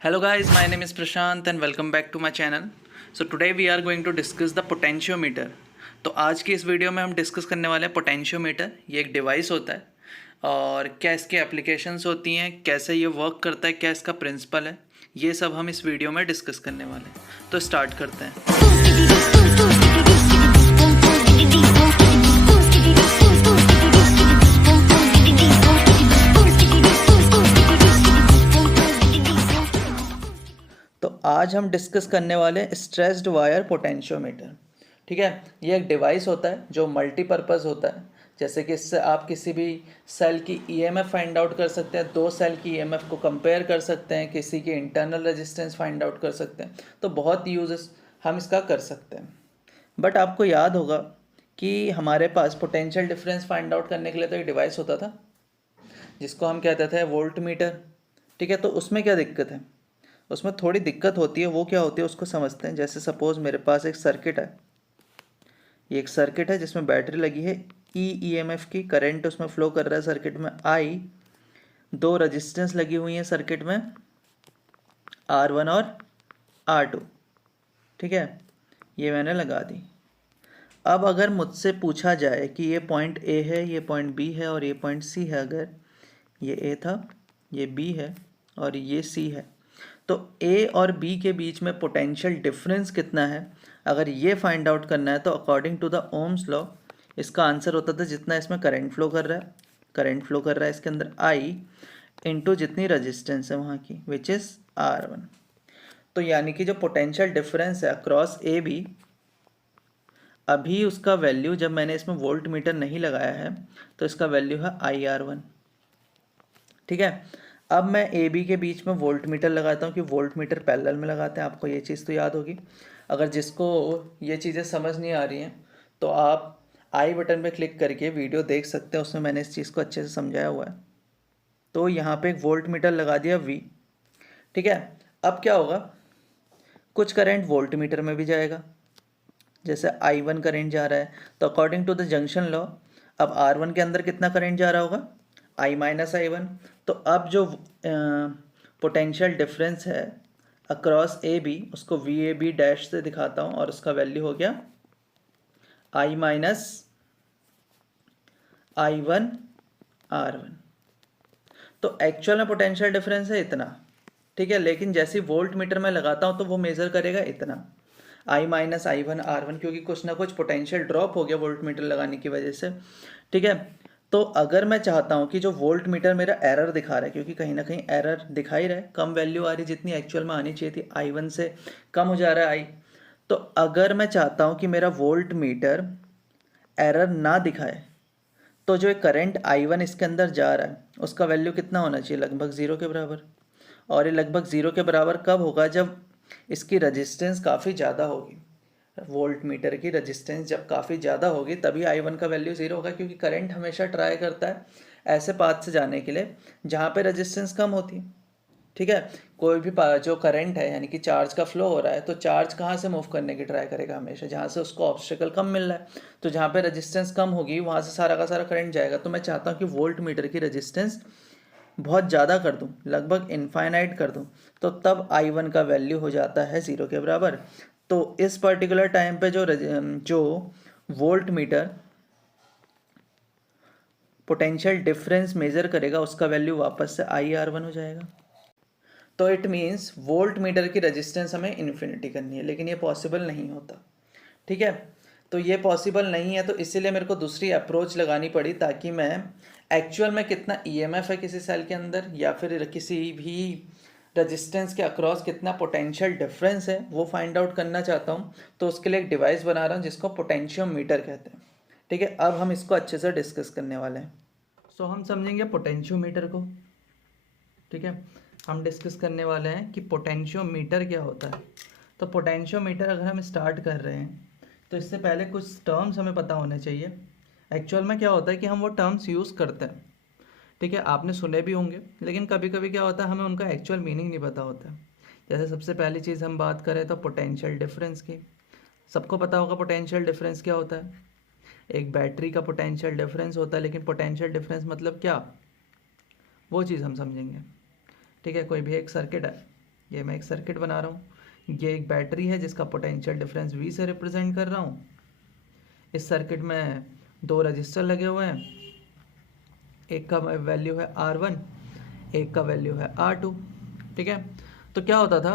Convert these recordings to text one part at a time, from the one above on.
Hello guys, my name is Prashant and welcome back to my channel. So today we are going to discuss the potentiometer. तो आज की इस video में हम discuss करने वाले हैं पोटेंशियोमीटर. ये एक डिवाइस होता है और क्या इसके एप्लीकेशंस होती हैं, कैसे ये वर्क करता है, क्या इसका प्रिंसिपल है, ये सब हम इस वीडियो में डिस्कस करने वाले हैं. तो स्टार्ट करते हैं. तो आज हम डिस्कस करने वाले हैं स्ट्रेस्ड वायर पोटेंशियोमीटर. ठीक है, ये एक डिवाइस होता है जो मल्टीपर्पज़ होता है. जैसे कि इससे आप किसी भी सेल की ईएमएफ फाइंड आउट कर सकते हैं, दो सेल की ईएमएफ को कंपेयर कर सकते हैं, किसी की इंटरनल रेजिस्टेंस फाइंड आउट कर सकते हैं. तो बहुत यूजेस हम इसका कर सकते हैं. बट आपको याद होगा कि हमारे पास पोटेंशियल डिफरेंस फाइंड आउट करने के लिए तो एक डिवाइस होता था जिसको हम कहते थे वोल्ट मीटर. ठीक है, तो उसमें क्या दिक्कत है? उसमें थोड़ी दिक्कत होती है. वो क्या होती है उसको समझते हैं. जैसे सपोज़ मेरे पास एक सर्किट है. ये एक सर्किट है जिसमें बैटरी लगी है, ईएमएफ की करंट उसमें फ्लो कर रहा है सर्किट में, आई. दो रेजिस्टेंस लगी हुई हैं सर्किट में, R1 और R2. ठीक है, ये मैंने लगा दी. अब अगर मुझसे पूछा जाए कि ये पॉइंट ए है, ये पॉइंट बी है और ये पॉइंट सी है, अगर ये ए था, ये बी है और ये सी है, तो ए और बी के बीच में पोटेंशियल डिफरेंस कितना है अगर ये फाइंड आउट करना है, तो according to the Ohm's law इसका आंसर होता था जितना इसमें करंट फ्लो कर रहा है इसके अंदर आई इंटू जितनी रजिस्टेंस है वहाँ की, विच इज़ R1. तो यानी कि जो पोटेंशियल डिफरेंस है अक्रॉस ए बी, अभी उसका वैल्यू, जब मैंने इसमें वोल्ट मीटर नहीं लगाया है तो इसका वैल्यू है IR1. ठीक है, अब मैं ए बी के बीच में वोल्ट मीटर लगाता हूँ कि वोल्ट मीटर पैरेलल में लगाते हैं. आपको ये चीज़ तो याद होगी. अगर जिसको ये चीज़ें समझ नहीं आ रही हैं तो आप आई बटन पे क्लिक करके वीडियो देख सकते हैं, उसमें मैंने इस चीज़ को अच्छे से समझाया हुआ है. तो यहाँ पे एक वोल्ट मीटर लगा दिया V. ठीक है, अब क्या होगा, कुछ करंट वोल्ट मीटर में भी जाएगा. जैसे I1 करंट जा रहा है तो according to the junction law अब R1 के अंदर कितना करंट जा रहा होगा, I-1. तो अब जो पोटेंशियल डिफरेंस है अक्रॉस ए बी, उसको VAB डैश से दिखाता हूँ और उसका वैल्यू हो गया I-I1 R1. तो एक्चुअल में पोटेंशियल डिफरेंस है इतना. ठीक है, लेकिन जैसे वोल्ट मीटर में लगाता हूँ तो वो मेज़र करेगा इतना, I-I1 R1, क्योंकि कुछ ना कुछ पोटेंशियल ड्रॉप हो गया वोल्ट मीटर लगाने की वजह से. ठीक है, तो अगर मैं चाहता हूँ कि जो वोल्ट मीटर मेरा एरर दिखा रहा है, क्योंकि कहीं ना कहीं एरर दिखा ही रहा है, कम वैल्यू आ रही जितनी एक्चुअल में आनी चाहिए थी, I1 से कम हो जा रहा है I. तो अगर मैं चाहता हूँ कि मेरा वोल्ट मीटर एरर ना दिखाए, तो जो एक करंट I1 इसके अंदर जा रहा है उसका वैल्यू कितना होना चाहिए, लगभग ज़ीरो के बराबर. और ये लगभग ज़ीरो के बराबर कब होगा, जब इसकी रजिस्टेंस काफ़ी ज़्यादा होगी. वोल्ट मीटर की रजिस्टेंस जब काफ़ी ज़्यादा होगी तभी I1 का वैल्यू ज़ीरो होगा, क्योंकि करंट हमेशा ट्राई करता है ऐसे पाथ से जाने के लिए जहाँ पे रजिस्टेंस कम होती है. ठीक है, कोई भी जो करंट है यानी कि चार्ज का फ्लो हो रहा है, तो चार्ज कहाँ से मूव करने की ट्राई करेगा, हमेशा जहाँ से उसको ऑब्स्टेकल कम मिल रहा है. तो जहाँ पे रजिस्टेंस कम होगी वहाँ से सारा का सारा करंट जाएगा. तो मैं चाहता हूँ कि वोल्ट मीटर की रजिस्टेंस बहुत ज़्यादा कर दूँ, लगभग इनफाइनाइट कर दूँ, तो तब I1 का वैल्यू हो जाता है ज़ीरो के बराबर. तो इस पर्टिकुलर टाइम पे जो volt meter potential difference measure करेगा उसका वैल्यू वापस से IR1 हो जाएगा. तो इट मीन्स वोल्ट मीटर की रेजिस्टेंस हमें इन्फिनिटी करनी है, लेकिन ये पॉसिबल नहीं होता. ठीक है, तो ये पॉसिबल नहीं है, तो इसीलिए मेरे को दूसरी अप्रोच लगानी पड़ी ताकि मैं एक्चुअल में कितना ईएमएफ है किसी सेल के अंदर या फिर किसी भी रेजिस्टेंस के अक्रॉस कितना पोटेंशियल डिफरेंस है वो फाइंड आउट करना चाहता हूँ. तो उसके लिए एक डिवाइस बना रहा हूँ जिसको पोटेंशियोमीटर कहते हैं. ठीक है, अब हम इसको अच्छे से डिस्कस करने वाले हैं. सो हम समझेंगे पोटेंशियोमीटर को. ठीक है, हम डिस्कस करने वाले हैं कि पोटेंशियोमीटर क्या होता है. तो पोटेंशियोमीटर अगर हम स्टार्ट कर रहे हैं तो इससे पहले कुछ टर्म्स हमें पता होने चाहिए. एक्चुअल में क्या होता है कि हम वो टर्म्स यूज़ करते हैं. ठीक है, आपने सुने भी होंगे, लेकिन कभी कभी क्या होता है हमें उनका एक्चुअल मीनिंग नहीं पता होता. जैसे सबसे पहली चीज़ हम बात करें तो पोटेंशियल डिफरेंस की. सबको पता होगा पोटेंशियल डिफरेंस क्या होता है. एक बैटरी का पोटेंशियल डिफरेंस होता है, लेकिन पोटेंशियल डिफरेंस मतलब क्या, वो चीज़ हम समझेंगे. ठीक है, कोई भी एक सर्किट है, ये मैं एक सर्किट बना रहा हूँ, ये एक बैटरी है जिसका पोटेंशियल डिफरेंस V से रिप्रेजेंट कर रहा हूँ। इस सर्किट में 2 रजिस्टर लगे हुए हैं, एक का वैल्यू है R1, एक का वैल्यू है R2। ठीक है, तो क्या होता था,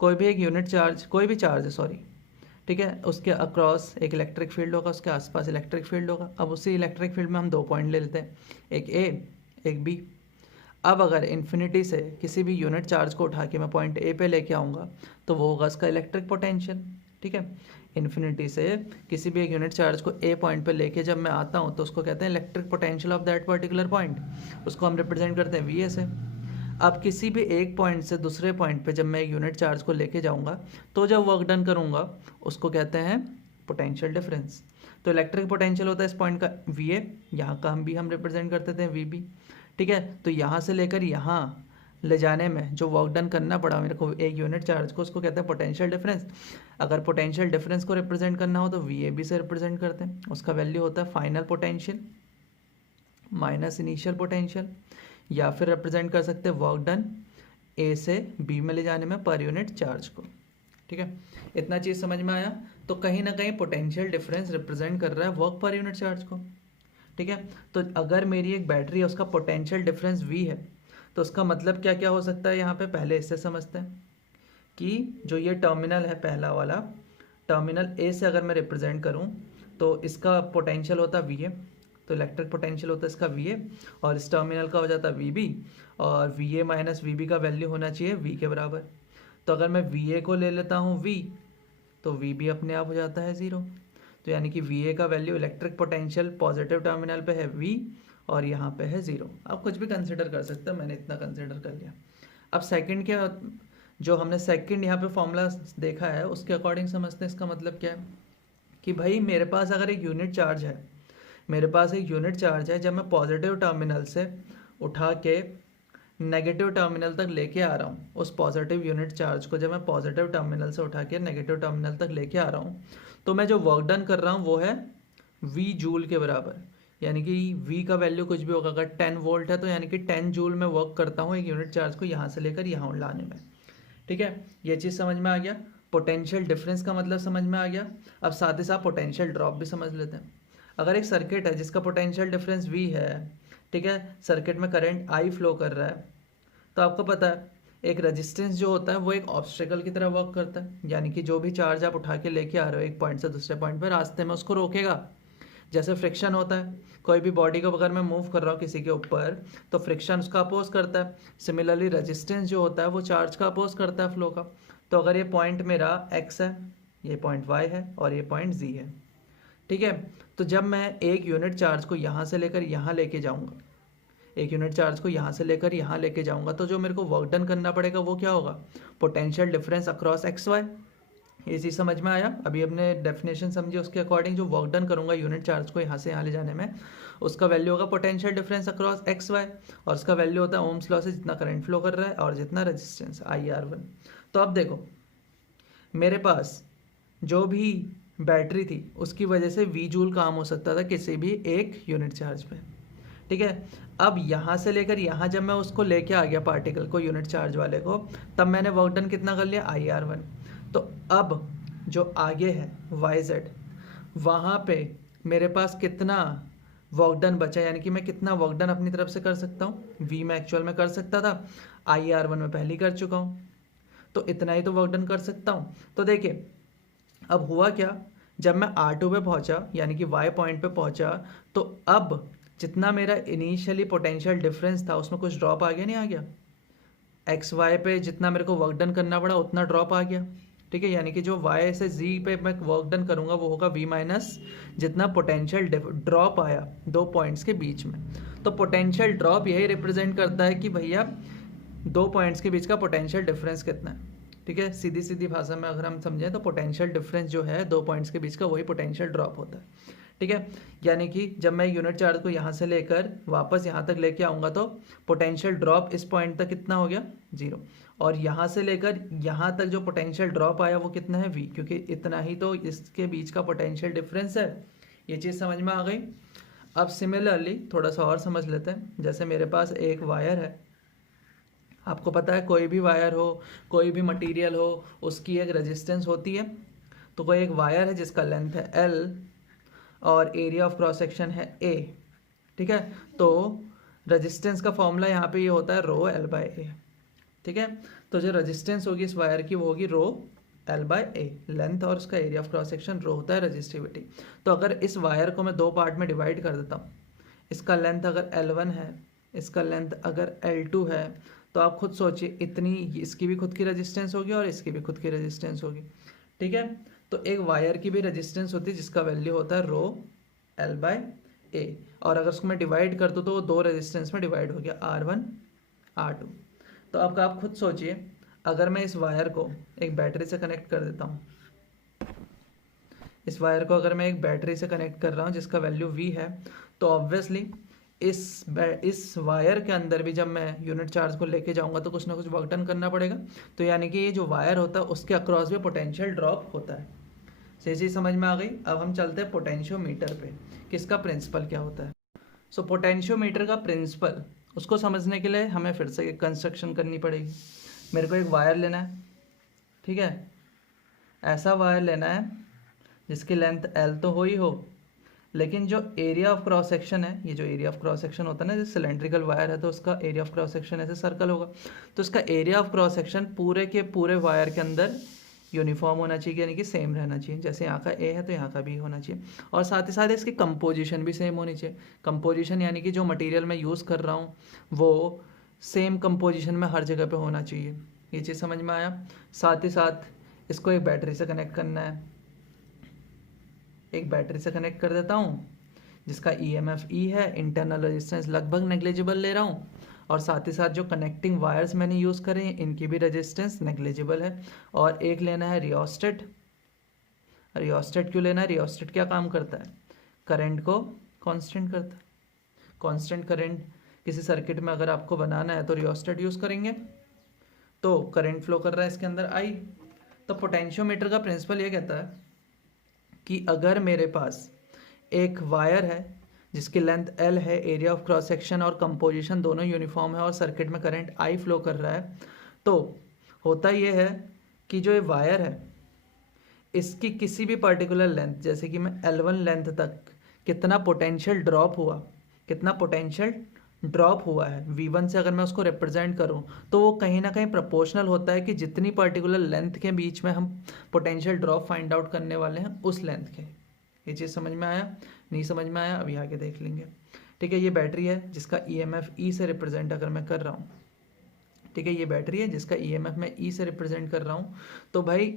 कोई भी एक यूनिट चार्ज, कोई भी चार्ज है सॉरी, ठीक है, उसके अक्रॉस एक इलेक्ट्रिक फील्ड होगा, उसके आसपास इलेक्ट्रिक फील्ड होगा। अब उसी इलेक्ट्रिक फील्ड में हम 2 पॉइंट ले लेते हैं, एक A एक B। अब अगर इन्फिनिटी से किसी भी यूनिट चार्ज को उठा के मैं पॉइंट ए पे लेके आऊँगा तो वो होगा उसका इलेक्ट्रिक पोटेंशियल। ठीक है, इन्फिनिटी से किसी भी एक यूनिट चार्ज को ए पॉइंट पे लेके जब मैं आता हूँ तो उसको कहते हैं electric potential of that particular point, उसको हम रिप्रेजेंट करते हैं वी ए से। अब किसी भी एक पॉइंट से दूसरे पॉइंट पे जब मैं एक यूनिट चार्ज को लेके जाऊँगा तो जब वर्क डन करूँगा उसको कहते हैं पोटेंशियल डिफरेंस। तो इलेक्ट्रिक पोटेंशियल होता है इस पॉइंट का वी ए, यहाँ का हम रिप्रेजेंट करते थे वी बी। ठीक है, तो यहाँ से लेकर यहाँ ले जाने में जो वर्क डन करना पड़ा मेरे को एक यूनिट चार्ज को, उसको कहते हैं पोटेंशियल डिफरेंस। अगर पोटेंशियल डिफरेंस को रिप्रेजेंट करना हो तो वी ए बी से रिप्रेजेंट करते हैं, उसका वैल्यू होता है final potential minus initial potential, या फिर रिप्रेजेंट कर सकते हैं वर्क डन ए से बी में ले जाने में पर यूनिट चार्ज को। ठीक है, इतना चीज़ समझ में आया। तो कहीं ना कहीं पोटेंशियल डिफरेंस रिप्रेजेंट कर रहा है वर्क पर यूनिट चार्ज को। ठीक है, तो अगर मेरी एक बैटरी है उसका पोटेंशियल डिफरेंस V है तो उसका मतलब क्या क्या हो सकता है, यहाँ पे पहले इससे समझते हैं कि जो ये टर्मिनल है पहला वाला, टर्मिनल A से अगर मैं रिप्रेजेंट करूँ तो इसका पोटेंशियल होता है VA, तो इलेक्ट्रिक पोटेंशियल होता है इसका VA, और इस टर्मिनल का हो जाता है VB, और VA माइनस VB का वैल्यू होना चाहिए V के बराबर। तो अगर मैं VA को ले लेता हूँ V तो VB अपने आप हो जाता है 0। तो यानी कि VA का value electric potential positive terminal पे है V और यहाँ पे है 0। आप कुछ भी कंसिडर कर सकते हैं, मैंने इतना कंसिडर कर लिया। अब सेकंड क्या, जो हमने सेकंड यहाँ पे फॉर्मूला देखा है उसके अकॉर्डिंग समझते हैं। इसका मतलब क्या है कि भाई मेरे पास अगर एक यूनिट चार्ज है, मेरे पास एक यूनिट चार्ज है, जब मैं पॉजिटिव टर्मिनल से उठा के नेगेटिव टर्मिनल तक लेके आ रहा हूँ, उस पॉजिटिव यूनिट चार्ज को जब मैं पॉजिटिव टर्मिनल से उठा के नेगेटिव टर्मिनल तक लेके आ रहा हूँ, तो मैं जो वर्क डन कर रहा हूँ वो है V जूल के बराबर। यानी कि V का वैल्यू कुछ भी होगा, अगर 10 वोल्ट है तो यानी कि 10 जूल में वर्क करता हूँ एक यूनिट चार्ज को यहाँ से लेकर यहाँ लाने में। ठीक है, ये चीज़ समझ में आ गया, पोटेंशियल डिफरेंस का मतलब समझ में आ गया। अब साथ ही साथ पोटेंशियल ड्रॉप भी समझ लेते हैं। अगर एक सर्किट है जिसका पोटेंशियल डिफरेंस V है, ठीक है, सर्किट में करंट I फ्लो कर रहा है, तो आपको पता है एक रेजिस्टेंस जो होता है वो एक ऑब्स्टेकल की तरह वर्क करता है। यानी कि जो भी चार्ज आप उठा के लेके आ रहे हो एक पॉइंट से दूसरे पॉइंट पर, रास्ते में उसको रोकेगा। जैसे फ्रिक्शन होता है, कोई भी बॉडी को अगर मैं मूव कर रहा हूँ किसी के ऊपर तो फ्रिक्शन उसका अपोज करता है। सिमिलरली रेजिस्टेंस जो होता है वो चार्ज का अपोज करता है फ्लो का। तो अगर ये पॉइंट मेरा x है, ये पॉइंट y है और ये पॉइंट z है, ठीक है, तो जब मैं एक यूनिट चार्ज को यहाँ से लेकर यहाँ लेके जाऊँगा, एक यूनिट चार्ज को यहाँ से लेकर यहाँ लेके जाऊँगा, तो जो मेरे को वर्क डन करना पड़ेगा वो क्या होगा, potential difference across X Y. ये चीज़ समझ में आया। अभी अपने डेफिनेशन समझिए, उसके अकॉर्डिंग जो वर्क डन करूँगा यूनिट चार्ज को यहाँ से यहाँ ले जाने में, उसका वैल्यू होगा potential difference across X Y, और उसका वैल्यू होता है ओम्स लॉ से जितना करंट फ्लो कर रहा है और जितना रेजिस्टेंस IR1। तो अब देखो मेरे पास जो भी बैटरी थी उसकी वजह से V जूल काम हो सकता था किसी भी एक यूनिट चार्ज पे। ठीक है, अब यहाँ से लेकर यहाँ जब मैं उसको लेके आ गया पार्टिकल को, यूनिट चार्ज वाले को, तब मैंने वर्क डन कितना कर लिया, IR1। तो अब जो आगे है YZ, वहाँ पे मेरे पास कितना वर्क डन बचा, यानी कि मैं कितना वर्क डन अपनी तरफ से कर सकता हूँ, V में एक्चुअल में कर सकता था, IR1 में पहले ही कर चुका हूँ, तो इतना ही तो वर्क डन कर सकता हूँ। तो देखिए अब हुआ क्या, जब मैं R2 पे पहुँचा यानी कि Y पॉइंट पे पहुँचा, तो अब जितना मेरा इनिशियली पोटेंशियल डिफरेंस था उसमें कुछ ड्रॉप आ गया, नहीं आ गया, एक्स वाई पे जितना मेरे को वर्क डन करना पड़ा उतना ड्रॉप आ गया। ठीक है, यानी कि जो y से z पे मैं वर्क डन करूँगा वो होगा v माइनस जितना पोटेंशियल ड्रॉप आया दो पॉइंट्स के बीच में। तो पोटेंशियल ड्रॉप यही रिप्रेजेंट करता है कि भैया दो पॉइंट्स के बीच का पोटेंशियल डिफरेंस कितना है। ठीक है, सीधी सीधी भाषा में अगर हम समझें तो पोटेंशियल डिफरेंस जो है दो पॉइंट्स के बीच का, वही पोटेंशियल ड्रॉप होता है। ठीक है, यानी कि जब मैं यूनिट चार्ज को यहाँ से लेकर वापस यहाँ तक लेके आऊँगा तो पोटेंशियल ड्रॉप इस पॉइंट तक कितना हो गया, 0, और यहाँ से लेकर यहाँ तक जो पोटेंशियल ड्रॉप आया वो कितना है, v, क्योंकि इतना ही तो इसके बीच का पोटेंशियल डिफरेंस है। ये चीज़ समझ में आ गई। अब सिमिलरली थोड़ा सा और समझ लेते हैं। जैसे मेरे पास एक वायर है, आपको पता है कोई भी वायर हो, कोई भी मटेरियल हो, उसकी एक रेजिस्टेंस होती है। तो कोई एक वायर है जिसका लेंथ है L और एरिया ऑफ क्रॉस सेक्शन है A, ठीक है। तो रेजिस्टेंस का फॉर्मूला यहाँ पे ये होता है रो L बाय A, ठीक है। तो जो रेजिस्टेंस होगी इस वायर की वो होगी रो L बाय A, लेंथ और उसका एरिया ऑफ क्रॉस सेक्शन रो होता है रेजिस्टिविटी। तो अगर इस वायर को मैं दो पार्ट में डिवाइड कर देता हूँ, इसका लेंथ अगर L1 है, इसका लेंथ अगर L2 है, तो आप खुद सोचिए इतनी इसकी भी खुद की रेजिस्टेंस होगी और इसकी भी खुद की रेजिस्टेंस होगी, ठीक है। तो एक वायर की भी रेजिस्टेंस होती है जिसका वैल्यू होता है रो L बाय A, और अगर उसको मैं डिवाइड कर दूँ तो वो दो रेजिस्टेंस में डिवाइड हो गया, R1 R2। तो अब आप खुद सोचिए, अगर मैं इस वायर को एक बैटरी से कनेक्ट कर देता हूँ, इस वायर को अगर मैं एक बैटरी से कनेक्ट कर रहा हूँ जिसका वैल्यू V है, तो ऑब्वियसली इस वायर के अंदर भी जब मैं यूनिट चार्ज को लेके जाऊंगा तो कुछ ना कुछ वर्क डन करना पड़ेगा। तो यानी कि ये जो वायर होता है उसके अक्रॉस भी पोटेंशियल ड्रॉप होता है। सही चीज़ समझ में आ गई। अब हम चलते हैं पोटेंशियोमीटर पे, किसका प्रिंसिपल क्या होता है। सो पोटेंशियोमीटर का प्रिंसिपल, उसको समझने के लिए हमें फिर से एक कंस्ट्रक्शन करनी पड़ेगी। मेरे को एक वायर लेना है, ठीक है। ऐसा वायर लेना है जिसकी लेंथ L तो हो ही हो, लेकिन जो एरिया ऑफ क्रॉस सेक्शन है, ये जो एरिया ऑफ क्रॉस सेक्शन होता है ना, जैसे सिलेंड्रिकल वायर है तो उसका एरिया ऑफ क्रॉस सेक्शन ऐसे सर्कल होगा, तो उसका एरिया ऑफ क्रॉस सेक्शन पूरे के पूरे वायर के अंदर यूनिफॉर्म होना चाहिए, यानी कि सेम रहना चाहिए। जैसे यहाँ का A है तो यहाँ का B होना चाहिए, और साथ ही साथ इसकी कंपोजिशन भी सेम होनी चाहिए। कंपोजिशन यानी कि जो मटेरियल मैं यूज़ कर रहा हूँ वो सेम कंपोजिशन में हर जगह पे होना चाहिए। ये चीज़ समझ में आया। साथ ही साथ इसको एक बैटरी से कनेक्ट करना है, एक बैटरी से कनेक्ट कर देता हूँ जिसका EMF E है, इंटरनल रेजिस्टेंस लगभग नेग्लिजिबल ले रहा हूँ, और साथ ही साथ जो कनेक्टिंग वायर्स मैंने यूज़ करे हैं इनकी भी रेजिस्टेंस नेग्लिजिबल है। और एक लेना है रियोस्टेट। रियोस्टेट क्यों लेना है? रियोस्टेट क्या काम करता है? करंट को कांस्टेंट करता है। कांस्टेंट करंट किसी सर्किट में अगर आपको बनाना है तो रियोस्टेट यूज़ करेंगे, तो करंट फ्लो कर रहा है इसके अंदर I। तो पोटेंशियोमीटर का प्रिंसिपल ये कहता है कि अगर मेरे पास एक वायर है जिसकी लेंथ L है, एरिया ऑफ क्रॉस सेक्शन और कंपोजिशन दोनों यूनिफॉर्म है, और सर्किट में करंट I फ्लो कर रहा है, तो होता ये है कि जो ये वायर है इसकी किसी भी पर्टिकुलर लेंथ, जैसे कि मैं L1 लेंथ तक कितना पोटेंशियल ड्रॉप हुआ, कितना पोटेंशियल ड्रॉप हुआ है V1 से, अगर मैं उसको रिप्रेजेंट करूं तो वो कहीं ना कहीं प्रोपोर्शनल होता है कि जितनी पर्टिकुलर लेंथ के बीच में हम पोटेंशियल ड्रॉप फाइंड आउट करने वाले हैं उस लेंथ के। ये चीज़ समझ में आया? नहीं समझ में आया? अभी आगे देख लेंगे, ठीक है। ये बैटरी है जिसका EMF E से रिप्रेजेंट अगर मैं कर रहा हूँ, ठीक है। ये बैटरी है जिसका EMF मैं E से रिप्रेजेंट कर रहा हूँ, तो भाई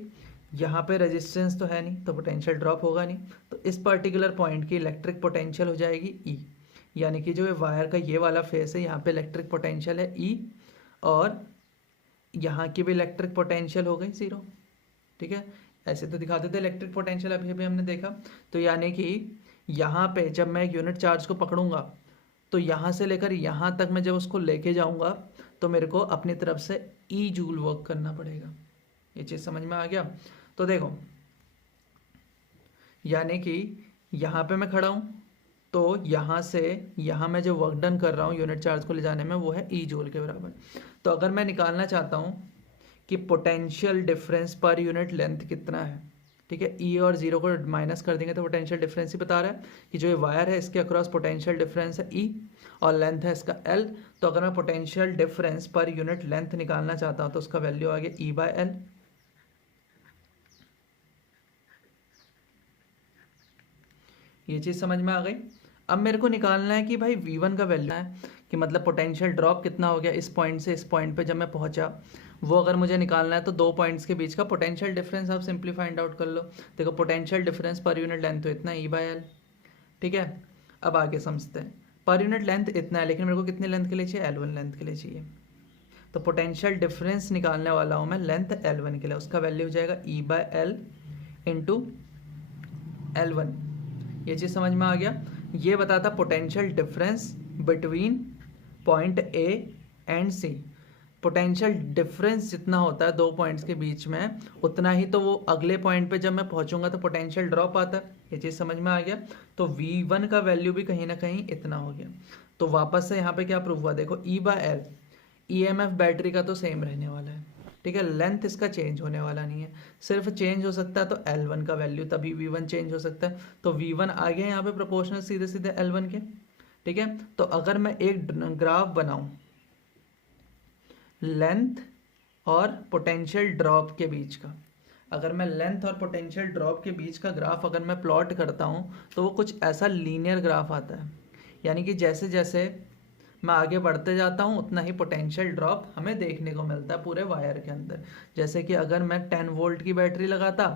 यहाँ पे रेजिस्टेंस तो है नहीं तो पोटेंशियल ड्रॉप होगा नहीं, तो इस पर्टिकुलर पॉइंट की इलेक्ट्रिक पोटेंशियल हो जाएगी E, यानी कि जो वायर का ये वाला फेस है यहाँ पे इलेक्ट्रिक पोटेंशियल है E, और यहाँ की भी इलेक्ट्रिक पोटेंशियल हो गई 0, ठीक है। ऐसे तो दिखाते थे इलेक्ट्रिक पोटेंशियल, अभी अभी हमने देखा। तो यानी कि यहाँ पे जब मैं एक यूनिट चार्ज को पकड़ूंगा तो यहाँ से लेकर यहाँ तक मैं जब उसको लेके जाऊँगा तो मेरे को अपनी तरफ से E जूल वर्क करना पड़ेगा। ये चीज़ समझ में आ गया? तो देखो, यानी कि यहाँ पे मैं खड़ा हूँ तो यहाँ से यहाँ मैं जो वर्क डन कर रहा हूँ यूनिट चार्ज को ले जाने में वो है E जूल के बराबर। तो अगर मैं निकालना चाहता हूँ कि potential difference per unit length कितना है, ठीक है, E और 0 को माइनस कर देंगे तो पोटेंशियल डिफरेंस ही बता रहा है कि जो ये वायर है इसके अक्रॉस पोटेंशियल डिफरेंस है E और लेंथ है इसका L। तो अगर मैं potential difference per unit length निकालना चाहता हूँ तो उसका वैल्यू आ गया E बाय L। ये चीज़ समझ में आ गई। अब मेरे को निकालना है कि भाई V1 का वैल्यू है, कि मतलब पोटेंशियल ड्रॉप कितना हो गया इस पॉइंट से इस पॉइंट पे जब मैं पहुंचा, वो अगर मुझे निकालना है तो दो पॉइंट्स के बीच का पोटेंशियल डिफरेंस आप सिंपली फाइंड आउट कर लो। देखो potential difference per unit length तो इतना E बाय L, ठीक है। अब आगे समझते हैं, पर यूनिट लेंथ इतना है लेकिन मेरे को कितनी लेंथ के लिए चाहिए? L1 लेंथ के लिए चाहिए। तो पोटेंशियल डिफरेंस निकालने वाला हूँ मैं लेंथ L1 के लिए, उसका वैल्यू हो जाएगा E by L into L1। ये चीज़ समझ में आ गया? ये बताता potential difference between point A and C। Potential difference जितना होता है दो पॉइंट्स के बीच में उतना ही तो वो अगले पॉइंट पे जब मैं पहुंचूंगा तो पोटेंशियल ड्रॉप आता है। ये चीज़ समझ में आ गया? तो V1 का वैल्यू भी कहीं ना कहीं इतना हो गया। तो वापस से यहाँ पे क्या प्रूफ हुआ? देखो E by L, EMF battery का तो सेम रहने वाला है, ठीक है। लेंथ इसका चेंज होने वाला नहीं है, सिर्फ चेंज हो सकता है तो L1 का वैल्यू, तभी V1 चेंज हो सकता है। तो V1 आ गया यहाँ पे प्रोपोर्शनल सीधे सीधे L1 के, ठीक है। तो अगर मैं एक ग्राफ बनाऊं लेंथ और पोटेंशियल ड्रॉप के बीच का, अगर मैं लेंथ और पोटेंशियल ड्रॉप के बीच का ग्राफ अगर मैं प्लॉट करता हूँ तो वो कुछ ऐसा लीनियर ग्राफ आता है, यानी कि जैसे जैसे मैं आगे बढ़ते जाता हूँ उतना ही पोटेंशियल ड्रॉप हमें देखने को मिलता है पूरे वायर के अंदर। जैसे कि अगर मैं 10 वोल्ट की बैटरी लगाता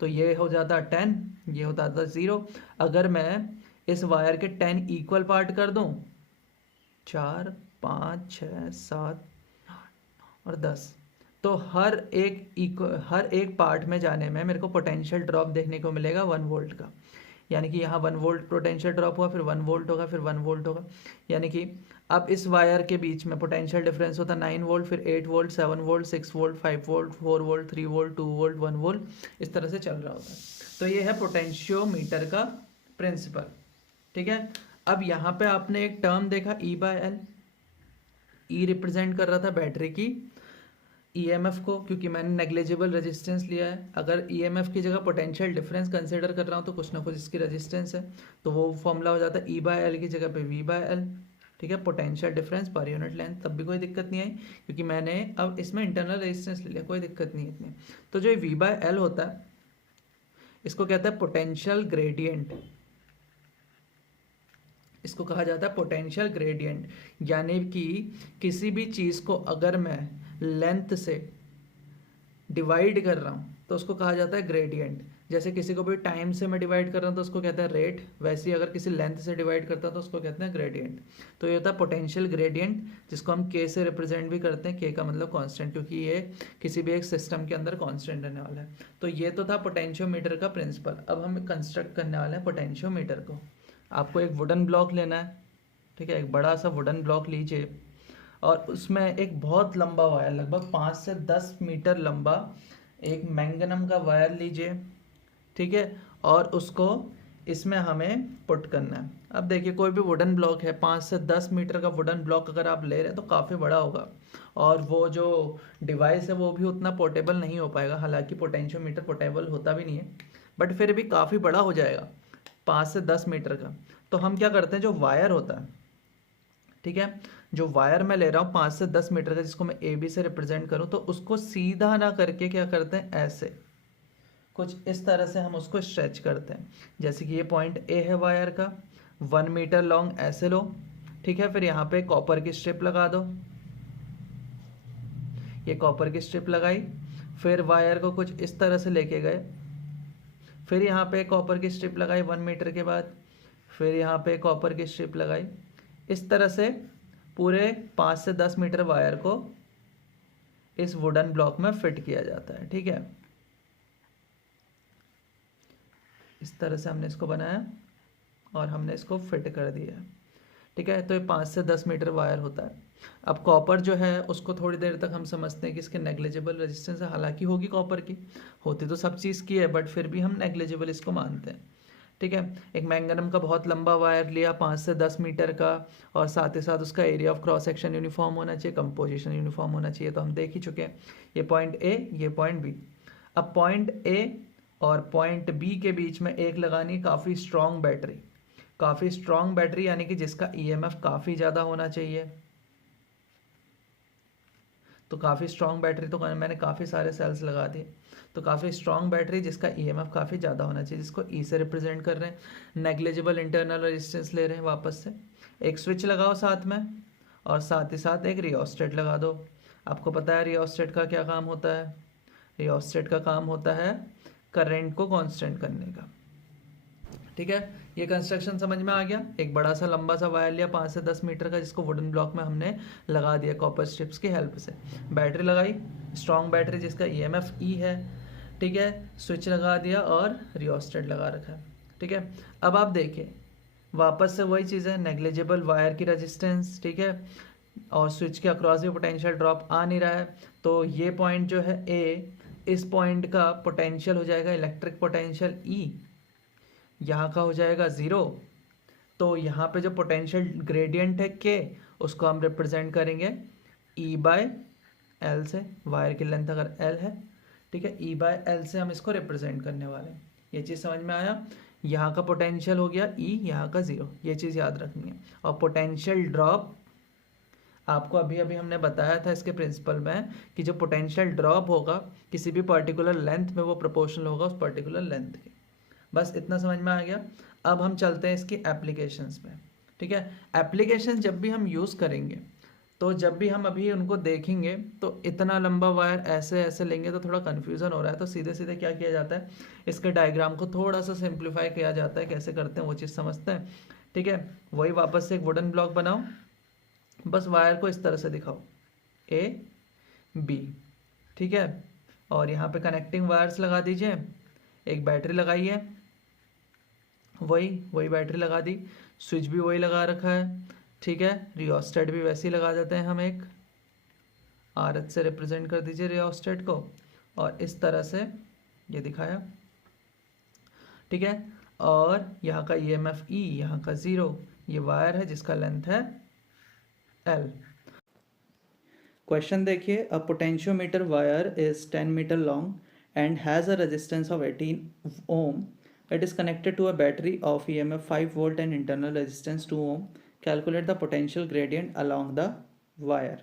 तो ये हो जाता 10, ये होता था 0। अगर मैं इस वायर के 10 इक्वल पार्ट कर दूँ, 4, 5, 6, 7 और 10, तो हर एक पार्ट में जाने में मेरे को पोटेंशियल ड्रॉप देखने को मिलेगा 1 वोल्ट का। यानी कि यहाँ 1 वोल्ट पोटेंशियल ड्रॉप हुआ, फिर 1 वोल्ट होगा, फिर 1 वोल्ट होगा। यानी कि अब इस वायर के बीच में पोटेंशियल डिफरेंस होता 9 वोल्ट, फिर 8 volt, 7 volt, 6 volt, 5 volt, 4 volt, 3 volt, 2 volt, 1 volt, इस तरह से चल रहा होता है। तो ये है पोटेंशियोमीटर का प्रिंसिपल, ठीक है। अब यहाँ पे आपने एक टर्म देखा E/L, E रिप्रेजेंट कर रहा था बैटरी की ईएमएफ को, क्योंकि मैंने नेग्लिजिबल रेजिस्टेंस लिया है। अगर ईएमएफ की जगह पोटेंशियल डिफरेंस कंसीडर कर रहा हूँ तो कुछ ना कुछ इसकी रेजिस्टेंस है, तो वो फॉर्मूला हो जाता है E/L की जगह पे V/L, ठीक है। Potential difference per unit length, तब भी कोई दिक्कत नहीं आई क्योंकि मैंने अब इसमें इंटरनल रेजिस्टेंस ले लिया, कोई दिक्कत नहीं है इतनी। तो जो V/L होता है इसको कहता है पोटेंशियल ग्रेडियंट, इसको कहा जाता है पोटेंशियल ग्रेडियंट। यानी कि किसी भी चीज़ को अगर मैं लेंथ से डिवाइड कर रहा हूँ तो उसको कहा जाता है ग्रेडियंट। जैसे किसी को भी टाइम से मैं डिवाइड कर रहा हूँ तो उसको कहते हैं रेट, वैसे ही अगर किसी लेंथ से डिवाइड करता हूँ तो उसको कहते हैं ग्रेडियंट। तो ये होता है पोटेंशियल ग्रेडियंट, जिसको हम के से रिप्रेजेंट भी करते हैं। के का मतलब कांस्टेंट, क्योंकि ये किसी भी एक सिस्टम के अंदर कांस्टेंट रहने वाला है। तो ये तो था पोटेंशियोमीटर का प्रिंसिपल। अब हम कंस्ट्रक्ट करने वाले हैं पोटेंशियोमीटर को। आपको एक वुडन ब्लॉक लेना है, ठीक है। एक बड़ा सा वुडन ब्लॉक लीजिए और उसमें एक बहुत लंबा वायर, लगभग 5 से 10 मीटर लंबा एक मैंगनम का वायर लीजिए, ठीक है। और उसको इसमें हमें पुट करना है। अब देखिए कोई भी वुडन ब्लॉक है, 5 से 10 मीटर का वुडन ब्लॉक अगर आप ले रहे हैं तो काफ़ी बड़ा होगा, और वो जो डिवाइस है वो भी उतना पोर्टेबल नहीं हो पाएगा। हालांकि पोटेंशियोमीटर पोर्टेबल होता भी नहीं है, बट फिर भी काफ़ी बड़ा हो जाएगा 5 से 10 मीटर का। तो हम क्या करते हैं, जो वायर होता है, ठीक है, जो वायर मैं ले रहा हूँ 5 से 10 मीटर का, जिसको मैं ए बी से रिप्रेजेंट करूँ, तो उसको सीधा ना करके क्या करते हैं, ऐसे कुछ इस तरह से हम उसको स्ट्रेच करते हैं। जैसे कि ये पॉइंट ए है वायर का, 1 मीटर लॉन्ग, ऐसे लो, ठीक है। फिर यहाँ पे कॉपर की स्ट्रिप लगा दो, ये कॉपर की स्ट्रिप लगाई। फिर वायर को कुछ इस तरह से लेके गए, फिर यहाँ पे कॉपर की स्ट्रिप लगाई 1 मीटर के बाद, फिर यहाँ पे कॉपर की स्ट्रिप लगाई। इस तरह से पूरे 5 से 10 मीटर वायर को इस वुडन ब्लॉक में फिट किया जाता है, ठीक है। इस तरह से हमने इसको बनाया और हमने इसको फिट कर दिया, ठीक है। तो ये 5 से 10 मीटर वायर होता है। अब कॉपर जो है उसको थोड़ी देर तक हम समझते हैं कि इसके नेग्लिजिबल रेजिस्टेंस है, हालांकि होगी कॉपर की, होती तो सब चीज़ की है, बट फिर भी हम नेग्लिजिबल इसको मानते हैं, ठीक है। एक मैंगनम का बहुत लंबा वायर लिया 5 से 10 मीटर का, और साथ ही साथ उसका area of cross section uniform होना चाहिए, कंपोजिशन यूनिफॉर्म होना चाहिए, तो हम देख ही चुके हैं। ये पॉइंट ए, ये पॉइंट बी। अब पॉइंट ए और पॉइंट बी के बीच में एक लगानी काफ़ी स्ट्रॉन्ग बैटरी, काफ़ी स्ट्रॉन्ग बैटरी, यानी कि जिसका ईएमएफ काफ़ी ज़्यादा होना चाहिए। तो काफ़ी स्ट्रॉन्ग बैटरी, तो मैंने काफ़ी सारे सेल्स लगा दिए, तो काफ़ी स्ट्रॉन्ग बैटरी जिसका ईएमएफ काफ़ी ज़्यादा होना चाहिए, जिसको ई से रिप्रेजेंट कर रहे हैं। नेग्लिजिबल इंटरनल रेजिस्टेंस ले रहे हैं वापस से। एक स्विच लगाओ साथ में, और साथ ही साथ एक रियोस्टेट लगा दो। आपको पता है रियोस्टेट का क्या काम होता है, रियोस्टेट का काम होता है करंट को कांस्टेंट करने का, ठीक है। ये कंस्ट्रक्शन समझ में आ गया। एक बड़ा सा लंबा सा वायर लिया 5 से 10 मीटर का, जिसको वुडन ब्लॉक में हमने लगा दिया कॉपर स्ट्रिप्स की हेल्प से। बैटरी लगाई, स्ट्रॉन्ग बैटरी जिसका ईएमएफ ई है, ठीक है। स्विच लगा दिया और रियोस्टेट लगा रखा है, ठीक है। अब आप देखिए वापस से वही चीज़ है, नेग्लिजिबल वायर की रेजिस्टेंस, ठीक है, और स्विच के अक्रॉस भी पोटेंशियल ड्रॉप आ नहीं रहा है। तो ये पॉइंट जो है ए, इस पॉइंट का पोटेंशियल हो जाएगा इलेक्ट्रिक पोटेंशियल ई, यहाँ का हो जाएगा 0। तो यहाँ पे जो पोटेंशियल ग्रेडियंट है के, उसको हम रिप्रेजेंट करेंगे E/L से, वायर की लेंथ अगर L है, ठीक है, E/L से हम इसको रिप्रेजेंट करने वाले हैं। ये चीज़ समझ में आया। यहाँ का पोटेंशियल हो गया E, यहाँ का 0, ये चीज़ याद रखनी है। और पोटेंशियल ड्रॉप आपको अभी अभी हमने बताया था इसके प्रिंसिपल में कि जो पोटेंशियल ड्रॉप होगा किसी भी पर्टिकुलर लेंथ में वो प्रोपोर्शनल होगा उस पर्टिकुलर लेंथ के। बस इतना समझ में आ गया। अब हम चलते हैं इसकी एप्लीकेशंस पे, ठीक है। एप्लीकेशन जब भी हम यूज़ करेंगे तो जब भी हम अभी उनको देखेंगे तो इतना लंबा वायर ऐसे ऐसे लेंगे तो थोड़ा कन्फ्यूज़न हो रहा है, तो सीधे सीधे क्या किया जाता है, इसके डायग्राम को थोड़ा सा सिंप्लीफाई किया जाता है। कैसे करते हैं वो चीज़ समझते हैं, ठीक है। वही वापस से एक वुडन ब्लॉक बनाओ, बस वायर को इस तरह से दिखाओ A, B, ठीक है। और यहाँ पे कनेक्टिंग वायर्स लगा दीजिए, एक बैटरी लगाइए, वही बैटरी लगा दी, स्विच भी वही लगा रखा है, ठीक है। रियोस्टेट भी वैसे ही लगा देते हैं हम, एक आरत से रिप्रेजेंट कर दीजिए रियोस्टेट को, और इस तरह से ये दिखाया, ठीक है। और यहाँ का EMF E, यहाँ का 0, ये वायर है जिसका लेंथ है L। क्वेश्चन देखिए, a potentiometer wire is 10 meter long and has a resistance of 18 ohm. It is connected to a battery of EMF 5 volt and internal resistance 2 ohm. Calculate the potential gradient along the wire.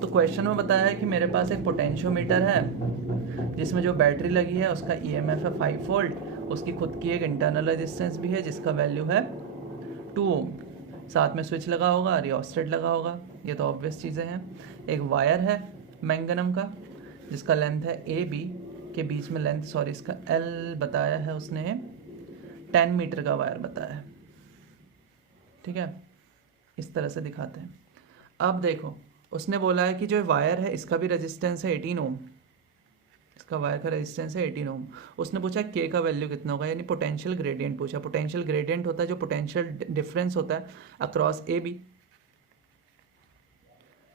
तो question में बताया है कि मेरे पास एक potentiometer है जिसमें जो बैटरी लगी है उसका EMF है 5 वोल्ट, उसकी खुद की एक इंटरनल रेजिस्टेंस भी है जिसका वैल्यू है 2 ओम, साथ में स्विच लगा होगा, रियोस्टेट लगा होगा, ये तो ऑब्वियस चीज़ें हैं। एक वायर है मैंगनम का जिसका लेंथ है AB, के बीच में लेंथ, सॉरी इसका L बताया है उसने, 10 मीटर का वायर बताया है, ठीक है। इस तरह से दिखाते हैं। अब देखो, उसने बोला है कि जो वायर है इसका भी रेजिस्टेंस है 18 ओम, इसका वायर का रेजिस्टेंस है 18 ओम। उसने पूछा K का वैल्यू कितना होगा, यानी पोटेंशियल ग्रेडियंट पूछा। पोटेंशियल ग्रेडियंट होता है जो पोटेंशियल डिफरेंस होता है अक्रॉस AB,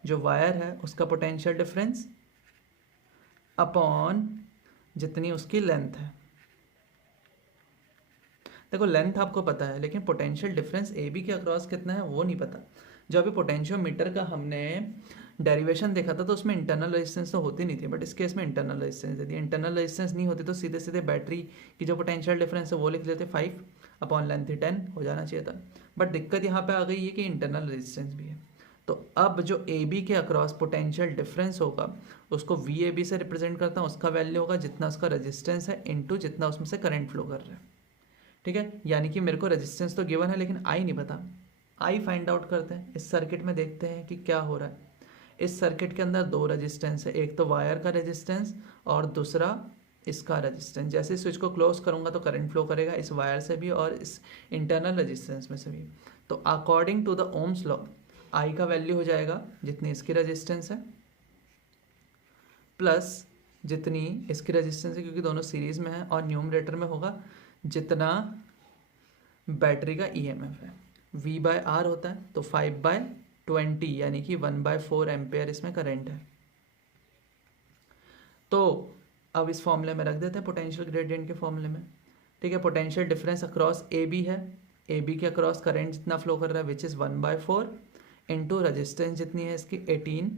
जो वायर है उसका पोटेंशियल डिफरेंस अपॉन जितनी उसकी लेंथ है। देखो लेंथ आपको पता है लेकिन पोटेंशियल डिफरेंस AB के अक्रॉस कितना है वो नहीं पता। जो अभी पोटेंशियोमीटर का हमने डेरिवेशन देखा था तो उसमें इंटरनल रेजिस्टेंस तो होती नहीं थी, बट इस केस में इंटरनल रेजिस्टेंस दे दी। इंटरनल रेजिस्टेंस नहीं होती तो सीधे सीधे बैटरी की जो पोटेंशियल डिफरेंस है वो लिख लेते 5 अपॉन लेंथ 10 हो जाना चाहिए था। बट दिक्कत यहाँ पे आ गई है कि इंटरनल रेजिस्टेंस भी है। तो अब जो AB के अक्रॉस पोटेंशियल डिफरेंस होगा उसको VAB से रिप्रेजेंट करता हूँ, उसका वैल्यू होगा जितना उसका रेजिस्टेंस है इनटू जितना उसमें से करंट फ्लो कर रहा है, ठीक है। यानी कि मेरे को रेजिस्टेंस तो गिवन है लेकिन I नहीं पता, I फाइंड आउट करते हैं। इस सर्किट में देखते हैं कि क्या हो रहा है। इस सर्किट के अंदर दो रेजिस्टेंस है, एक तो वायर का रेजिस्टेंस और दूसरा इसका रेजिस्टेंस। जैसे स्विच को क्लोज करूँगा तो करंट फ्लो करेगा इस वायर से भी और इस इंटरनल रेजिस्टेंस में से भी। तो according to the Ohm's law I का वैल्यू हो जाएगा जितनी इसकी रेजिस्टेंस है प्लस जितनी इसकी रेजिस्टेंस है, क्योंकि दोनों सीरीज में है, और न्यूमरेटर में होगा जितना बैटरी का EMF है। V/R होता है तो 5/20 यानी कि 1/4 एम्पेयर इसमें करंट है। तो अब इस फॉर्मूले में रख देते हैं पोटेंशियल ग्रेडियंट के फॉर्मूले में, ठीक है। पोटेंशियल डिफरेंस अक्रॉस AB है, AB के अक्रॉस करंट जितना फ्लो कर रहा है विच इज़ 1/4 इंटू रजिस्टेंस जितनी है इसकी 18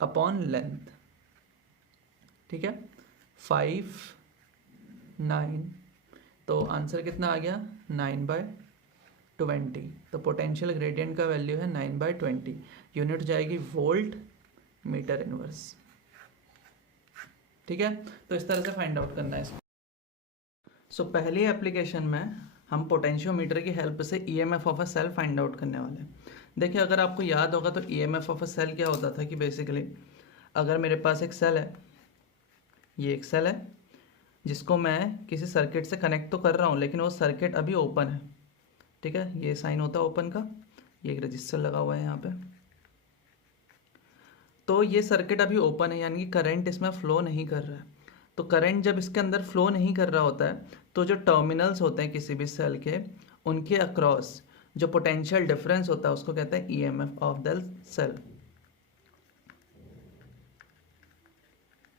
अपॉन लेंथ, ठीक है, 5 9। तो आंसर कितना आ गया 9/20। तो पोटेंशियल ग्रेडियंट का वैल्यू है 9/20, यूनिट जाएगी वोल्ट मीटर इनवर्स, ठीक है। तो इस तरह से फाइंड आउट करना है इसको। सो पहली एप्लीकेशन में हम पोटेंशियोमीटर की हेल्प से EMF of a cell find out करने वाले हैं। देखिए अगर आपको याद होगा तो EMF ऑफ अ सेल क्या होता था कि बेसिकली अगर मेरे पास एक सेल है, ये एक सेल है जिसको मैं किसी सर्किट से कनेक्ट तो कर रहा हूँ लेकिन वो सर्किट अभी ओपन है, ठीक है। ये साइन होता है ओपन का, ये एक रजिस्टर लगा हुआ है यहाँ पे। तो ये सर्किट अभी ओपन है यानी कि करंट इसमें फ्लो नहीं कर रहा है। तो करंट जब इसके अंदर फ्लो नहीं कर रहा होता है तो जो टर्मिनल्स होते हैं किसी भी सेल के उनके अक्रॉस जो पोटेंशियल डिफरेंस होता है उसको कहते हैं EMF ऑफ द सेल,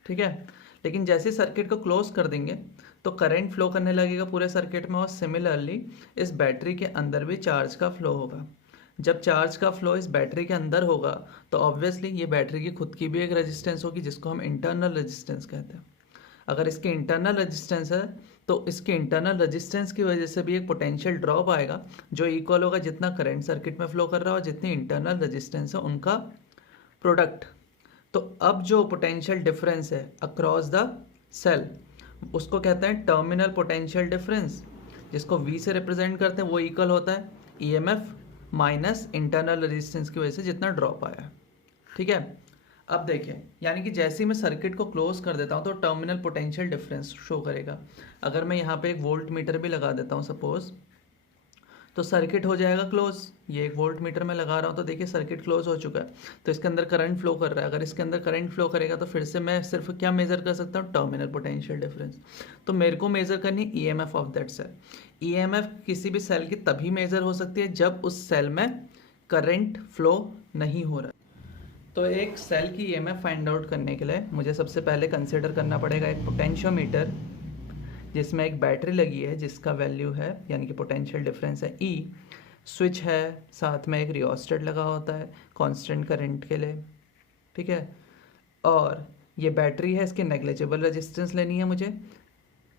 ठीक है। लेकिन जैसे सर्किट को क्लोज कर देंगे तो करंट फ्लो करने लगेगा पूरे सर्किट में और सिमिलरली इस बैटरी के अंदर भी चार्ज का फ्लो होगा। जब चार्ज का फ्लो इस बैटरी के अंदर होगा तो ऑब्वियसली ये बैटरी की खुद की भी एक रेजिस्टेंस होगी जिसको हम इंटरनल रेजिस्टेंस कहते हैं। अगर इसकी इंटरनल रेजिस्टेंस है तो इसके इंटरनल रेजिस्टेंस की वजह से भी एक पोटेंशियल ड्रॉप आएगा जो इक्वल होगा जितना करंट सर्किट में फ्लो कर रहा हो जितनी इंटरनल रेजिस्टेंस है उनका प्रोडक्ट। तो अब जो पोटेंशियल डिफरेंस है अक्रॉस द सेल उसको कहते हैं टर्मिनल पोटेंशियल डिफरेंस, जिसको V से रिप्रेजेंट करते हैं। वो इक्वल होता है EMF माइनस इंटरनल रेजिस्टेंस की वजह से जितना ड्रॉप आया है। ठीक है, अब देखें, यानी कि जैसे ही मैं सर्किट को क्लोज कर देता हूँ तो टर्मिनल पोटेंशियल डिफरेंस शो करेगा। अगर मैं यहाँ पे एक वोल्ट मीटर भी लगा देता हूँ सपोज, तो सर्किट हो जाएगा क्लोज। ये एक वोल्ट मीटर में लगा रहा हूँ तो देखिए सर्किट क्लोज हो चुका है, तो इसके अंदर करंट फ्लो कर रहा है। अगर इसके अंदर करंट फ्लो करेगा तो फिर से मैं सिर्फ क्या मेजर कर सकता हूँ, टर्मिनल पोटेंशियल डिफरेंस। तो मेरे को मेजर करनी EMF of that cell. EMF किसी भी सेल की तभी मेजर हो सकती है जब उस सेल में करंट फ्लो नहीं हो रहा। तो एक सेल की EMF फाइंड आउट करने के लिए मुझे सबसे पहले कंसिडर करना पड़ेगा एक पोटेंशियोमीटर जिसमें एक बैटरी लगी है जिसका वैल्यू है यानी कि पोटेंशियल डिफरेंस है E। स्विच है, साथ में एक रियोस्टेट लगा होता है कांस्टेंट करंट के लिए। ठीक है, और ये बैटरी है, इसकी नेग्लिजिबल रेजिस्टेंस लेनी है मुझे।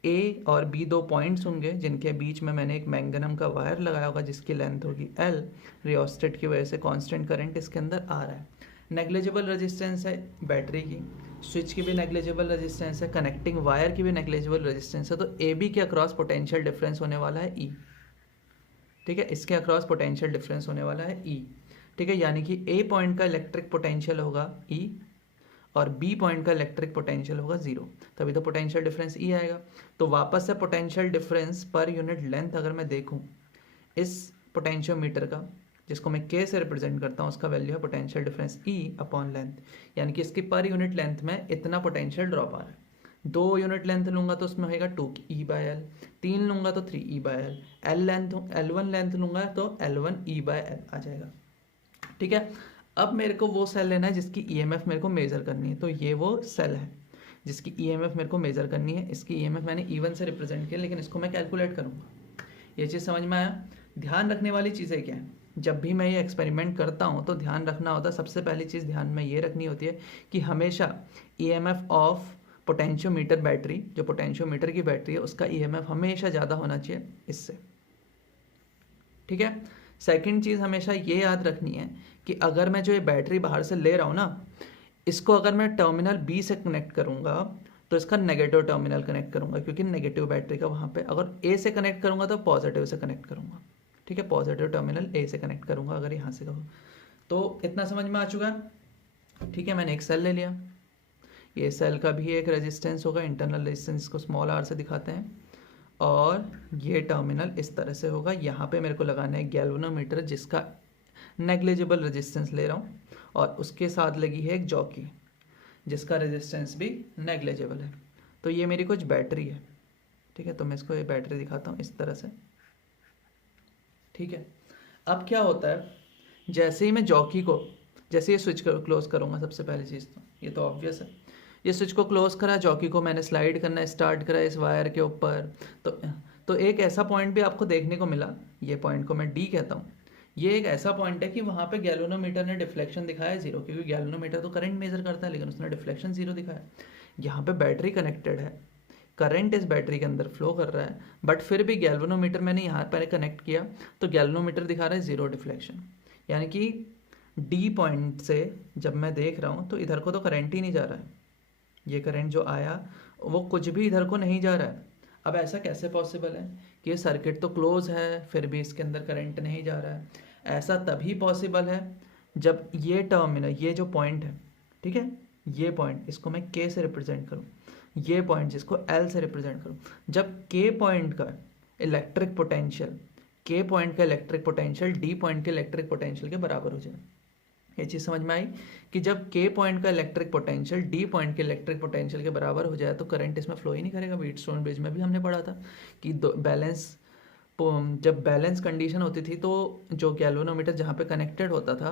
A और B दो पॉइंट्स होंगे जिनके बीच में मैंने एक मैंगनम का वायर लगाया होगा जिसकी लेंथ होगी L। रियोस्टेट की वजह से कांस्टेंट करंट इसके अंदर आ रहा है। नेग्लिजिबल रेजिस्टेंस है बैटरी की, स्विच की भी नेग्लिजिबल रेजिस्टेंस है, कनेक्टिंग वायर की भी नेग्लिजिबल रेजिस्टेंस है। तो AB के अक्रॉस पोटेंशियल डिफरेंस होने वाला है E। ठीक है, इसके अक्रॉस पोटेंशियल डिफरेंस होने वाला है E। ठीक है, यानी कि A पॉइंट का इलेक्ट्रिक पोटेंशियल होगा E और B पॉइंट का इलेक्ट्रिक पोटेंशियल होगा 0, तभी तो पोटेंशियल डिफरेंस E आएगा। तो वापस से potential difference per unit length अगर मैं देखूँ इस पोटेंशियोमीटर का, जिसको मैं K से रिप्रेजेंट करता हूँ, उसका वैल्यू है potential difference E upon length, यानी कि इसकी पर यूनिट लेंथ में इतना पोटेंशियल ड्रॉप आ रहा है। 2 यूनिट लेंथ लूँगा तो उसमें होगा 2E/L, 3 लूँगा तो 3E/L, L1 लेंथ लूँगा तो L1E/L आ जाएगा। ठीक है, अब मेरे को वो सेल लेना है जिसकी EMF मेरे को मेज़र करनी है। तो ये वो सेल है जिसकी EMF मेरे को मेज़र करनी है। इसकी EMF मैंने E1 से रिप्रेजेंट किया, लेकिन इसको मैं कैलकुलेट करूँगा। ये चीज़ समझ में आया? ध्यान रखने वाली चीज़ें क्या है, जब भी मैं ये एक्सपेरिमेंट करता हूँ तो ध्यान रखना होता है, सबसे पहली चीज़ ध्यान में ये रखनी होती है कि हमेशा EMF ऑफ पोटेंशियोमीटर बैटरी, जो पोटेंशियोमीटर की बैटरी है, उसका EMF हमेशा ज़्यादा होना चाहिए इससे। ठीक है, सेकंड चीज़ हमेशा ये याद रखनी है कि अगर मैं जो ये बैटरी बाहर से ले रहा हूँ ना, इसको अगर मैं टर्मिनल B से कनेक्ट करूँगा तो इसका नेगेटिव टर्मिनल कनेक्ट करूँगा, क्योंकि नेगेटिव बैटरी का वहाँ पे। अगर A से कनेक्ट करूँगा तो पॉजिटिव से कनेक्ट करूँगा। ठीक है, पॉजिटिव टर्मिनल A से कनेक्ट करूँगा अगर यहाँ से कहूँ तो। इतना समझ में आ चुका है? ठीक है, मैंने एक सेल ले लिया। ये सेल का भी एक रेजिस्टेंस होगा, इंटरनल रेजिस्टेंस को स्मॉल r से दिखाते हैं, और ये टर्मिनल इस तरह से होगा। यहाँ पे मेरे को लगाना है गैल्वेनोमीटर जिसका नेग्लिजिबल रेजिस्टेंस ले रहा हूँ, और उसके साथ लगी है एक जॉकी जिसका रेजिस्टेंस भी नेग्लिजिबल है। तो ये मेरी कुछ बैटरी है। ठीक है, तो मैं इसको ये बैटरी दिखाता हूँ इस तरह से। ठीक है, अब क्या होता है, जैसे ही मैं जॉकी को, जैसे ये स्विच क्लोज करूँगा, सबसे पहली चीज़ तो ये तो ऑब्वियस है, ये स्विच को क्लोज करा, जॉकी को मैंने स्लाइड करना स्टार्ट करा इस वायर के ऊपर, तो एक ऐसा पॉइंट भी आपको देखने को मिला, ये पॉइंट को मैं D कहता हूँ। ये एक ऐसा पॉइंट है कि वहाँ पे गैल्वेनोमीटर ने डिफ्लेक्शन दिखाया 0, क्योंकि गैल्वेनोमीटर तो करंट मेजर करता है, लेकिन उसने डिफ्लेक्शन 0 दिखाया। यहाँ पे बैटरी कनेक्टेड है, करंट इस बैटरी के अंदर फ्लो कर रहा है, बट फिर भी गैल्वेनोमीटर मैंने यहाँ पर कनेक्ट किया तो गैल्वेनोमीटर दिखा रहा है 0 डिफ्लेक्शन। यानी कि D पॉइंट से जब मैं देख रहा हूँ तो इधर को तो करंट ही नहीं जा रहा है, ये करंट जो आया वो कुछ भी इधर को नहीं जा रहा है। अब ऐसा कैसे पॉसिबल है कि ये सर्किट तो क्लोज है फिर भी इसके अंदर करंट नहीं जा रहा है? ऐसा तभी पॉसिबल है जब ये टर्मिनल, ये जो पॉइंट है, ठीक है, ये पॉइंट, इसको मैं K से रिप्रेजेंट करूँ, ये पॉइंट जिसको L से रिप्रेजेंट करूँ, जब K पॉइंट का इलेक्ट्रिक पोटेंशियल, K पॉइंट का इलेक्ट्रिक पोटेंशियल D पॉइंट के इलेक्ट्रिक पोटेंशियल के बराबर हो जाए। ये चीज़ समझ में आई कि जब K पॉइंट का इलेक्ट्रिक पोटेंशियल D पॉइंट के इलेक्ट्रिक पोटेंशियल के बराबर हो जाए तो करंट इसमें फ्लो ही नहीं करेगा। व्हीटस्टोन ब्रिज में भी हमने पढ़ा था कि जब बैलेंस कंडीशन होती थी तो जो गैल्वेनोमीटर जहाँ पे कनेक्टेड होता था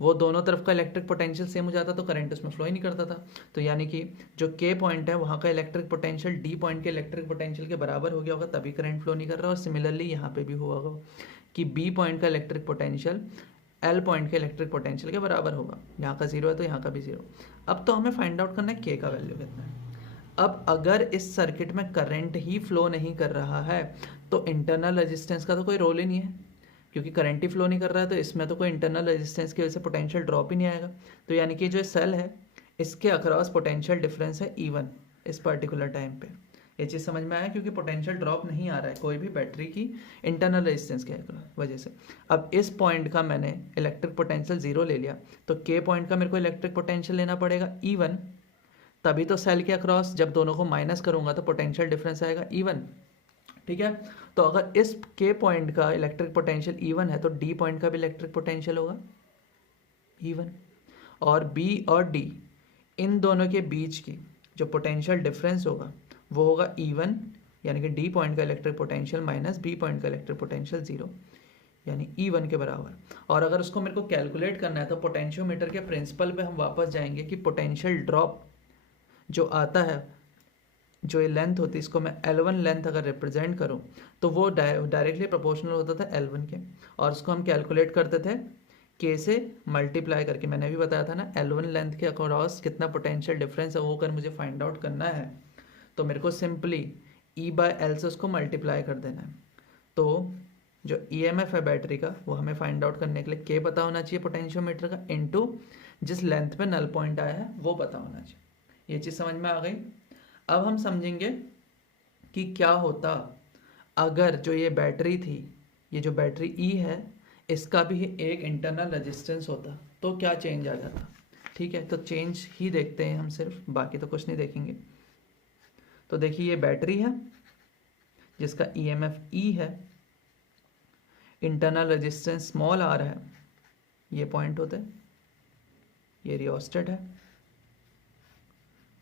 वो दोनों तरफ का इलेक्ट्रिक पोटेंशियल सेम हो जाता, तो करंट उसमें फ्लो ही नहीं करता था। तो यानी कि जो K पॉइंट है वहाँ का इलेक्ट्रिक पोटेंशियल D पॉइंट के इलेक्ट्रिक पोटेंशियल के बराबर हो गया होगा, तभी करंट फ्लो नहीं कर रहा। और सिमिलरली यहाँ पे भी हुआ होगा कि बी पॉइंट का इलेक्ट्रिक पोटेंशियल एल पॉइंट के इलेक्ट्रिक पोटेंशियल के बराबर होगा। यहाँ का 0 है तो यहाँ का भी 0। अब तो हमें फाइंड आउट करना है के का वैल्यू कितना है। अब अगर इस सर्किट में करंट ही फ्लो नहीं कर रहा है तो इंटरनल रेजिस्टेंस का तो कोई रोल ही नहीं है, क्योंकि करंट ही फ्लो नहीं कर रहा है तो इसमें तो कोई इंटरनल रेजिस्टेंस की वजह से पोटेंशियल ड्रॉप ही नहीं आएगा। तो यानी कि जो सेल है इसके अक्रॉस पोटेंशियल डिफरेंस है E1 इस पर्टिकुलर टाइम पे। ये चीज़ समझ में आया, क्योंकि पोटेंशियल ड्रॉप नहीं आ रहा है कोई भी बैटरी की इंटरनल रेजिस्टेंस के वजह से। अब इस पॉइंट का मैंने इलेक्ट्रिक पोटेंशियल 0 ले लिया, तो के पॉइंट का मेरे को इलेक्ट्रिक पोटेंशियल लेना पड़ेगा E1, तभी तो सेल के अक्रॉस जब दोनों को माइनस करूंगा तो पोटेंशियल डिफरेंस आएगा E1। ठीक है, तो अगर इस के पॉइंट का इलेक्ट्रिक पोटेंशियल E1 है तो डी पॉइंट का भी इलेक्ट्रिक पोटेंशियल होगा E1, और बी और डी इन दोनों के बीच की जो पोटेंशियल डिफरेंस होगा वो होगा E1, यानी कि डी पॉइंट का electric potential minus B point का इलेक्ट्रिक पोटेंशियल 0, यानी E1 के बराबर। और अगर उसको मेरे को कैलकुलेट करना है तो पोटेंशियोमीटर के प्रिंसिपल पे हम वापस जाएंगे कि पोटेंशियल ड्रॉप जो आता है, जो ये लेंथ होती है, इसको मैं L1 लेंथ अगर रिप्रेजेंट करूं तो वो डायरेक्टली प्रोपोर्शनल होता था L1 के, और उसको हम कैलकुलेट करते थे K से मल्टीप्लाई करके। मैंने भी बताया था ना, L1 लेंथ के अक्रॉस कितना पोटेंशियल डिफरेंस है वो अगर मुझे फाइंड आउट करना है तो मेरे को सिंपली E/L से उसको मल्टीप्लाई कर देना है। तो जो EMF है बैटरी का वो हमें फाइंड आउट करने के लिए K पता होना चाहिए पोटेंशियोमीटर का, इनटू जिस लेंथ पे नल पॉइंट आया है वो पता होना चाहिए। ये चीज़ समझ में आ गई। अब हम समझेंगे कि क्या होता अगर जो ये बैटरी थी, ये जो बैटरी E है, इसका भी एक इंटरनल रेजिस्टेंस होता तो क्या चेंज आ जाता। ठीक है, तो चेंज ही देखते हैं हम सिर्फ, बाकी तो कुछ नहीं देखेंगे। तो देखिए ये बैटरी है जिसका EMF E है, इंटरनल रेजिस्टेंस स्मॉल r है, ये पॉइंट होते हैं, ये रियोस्टेट है।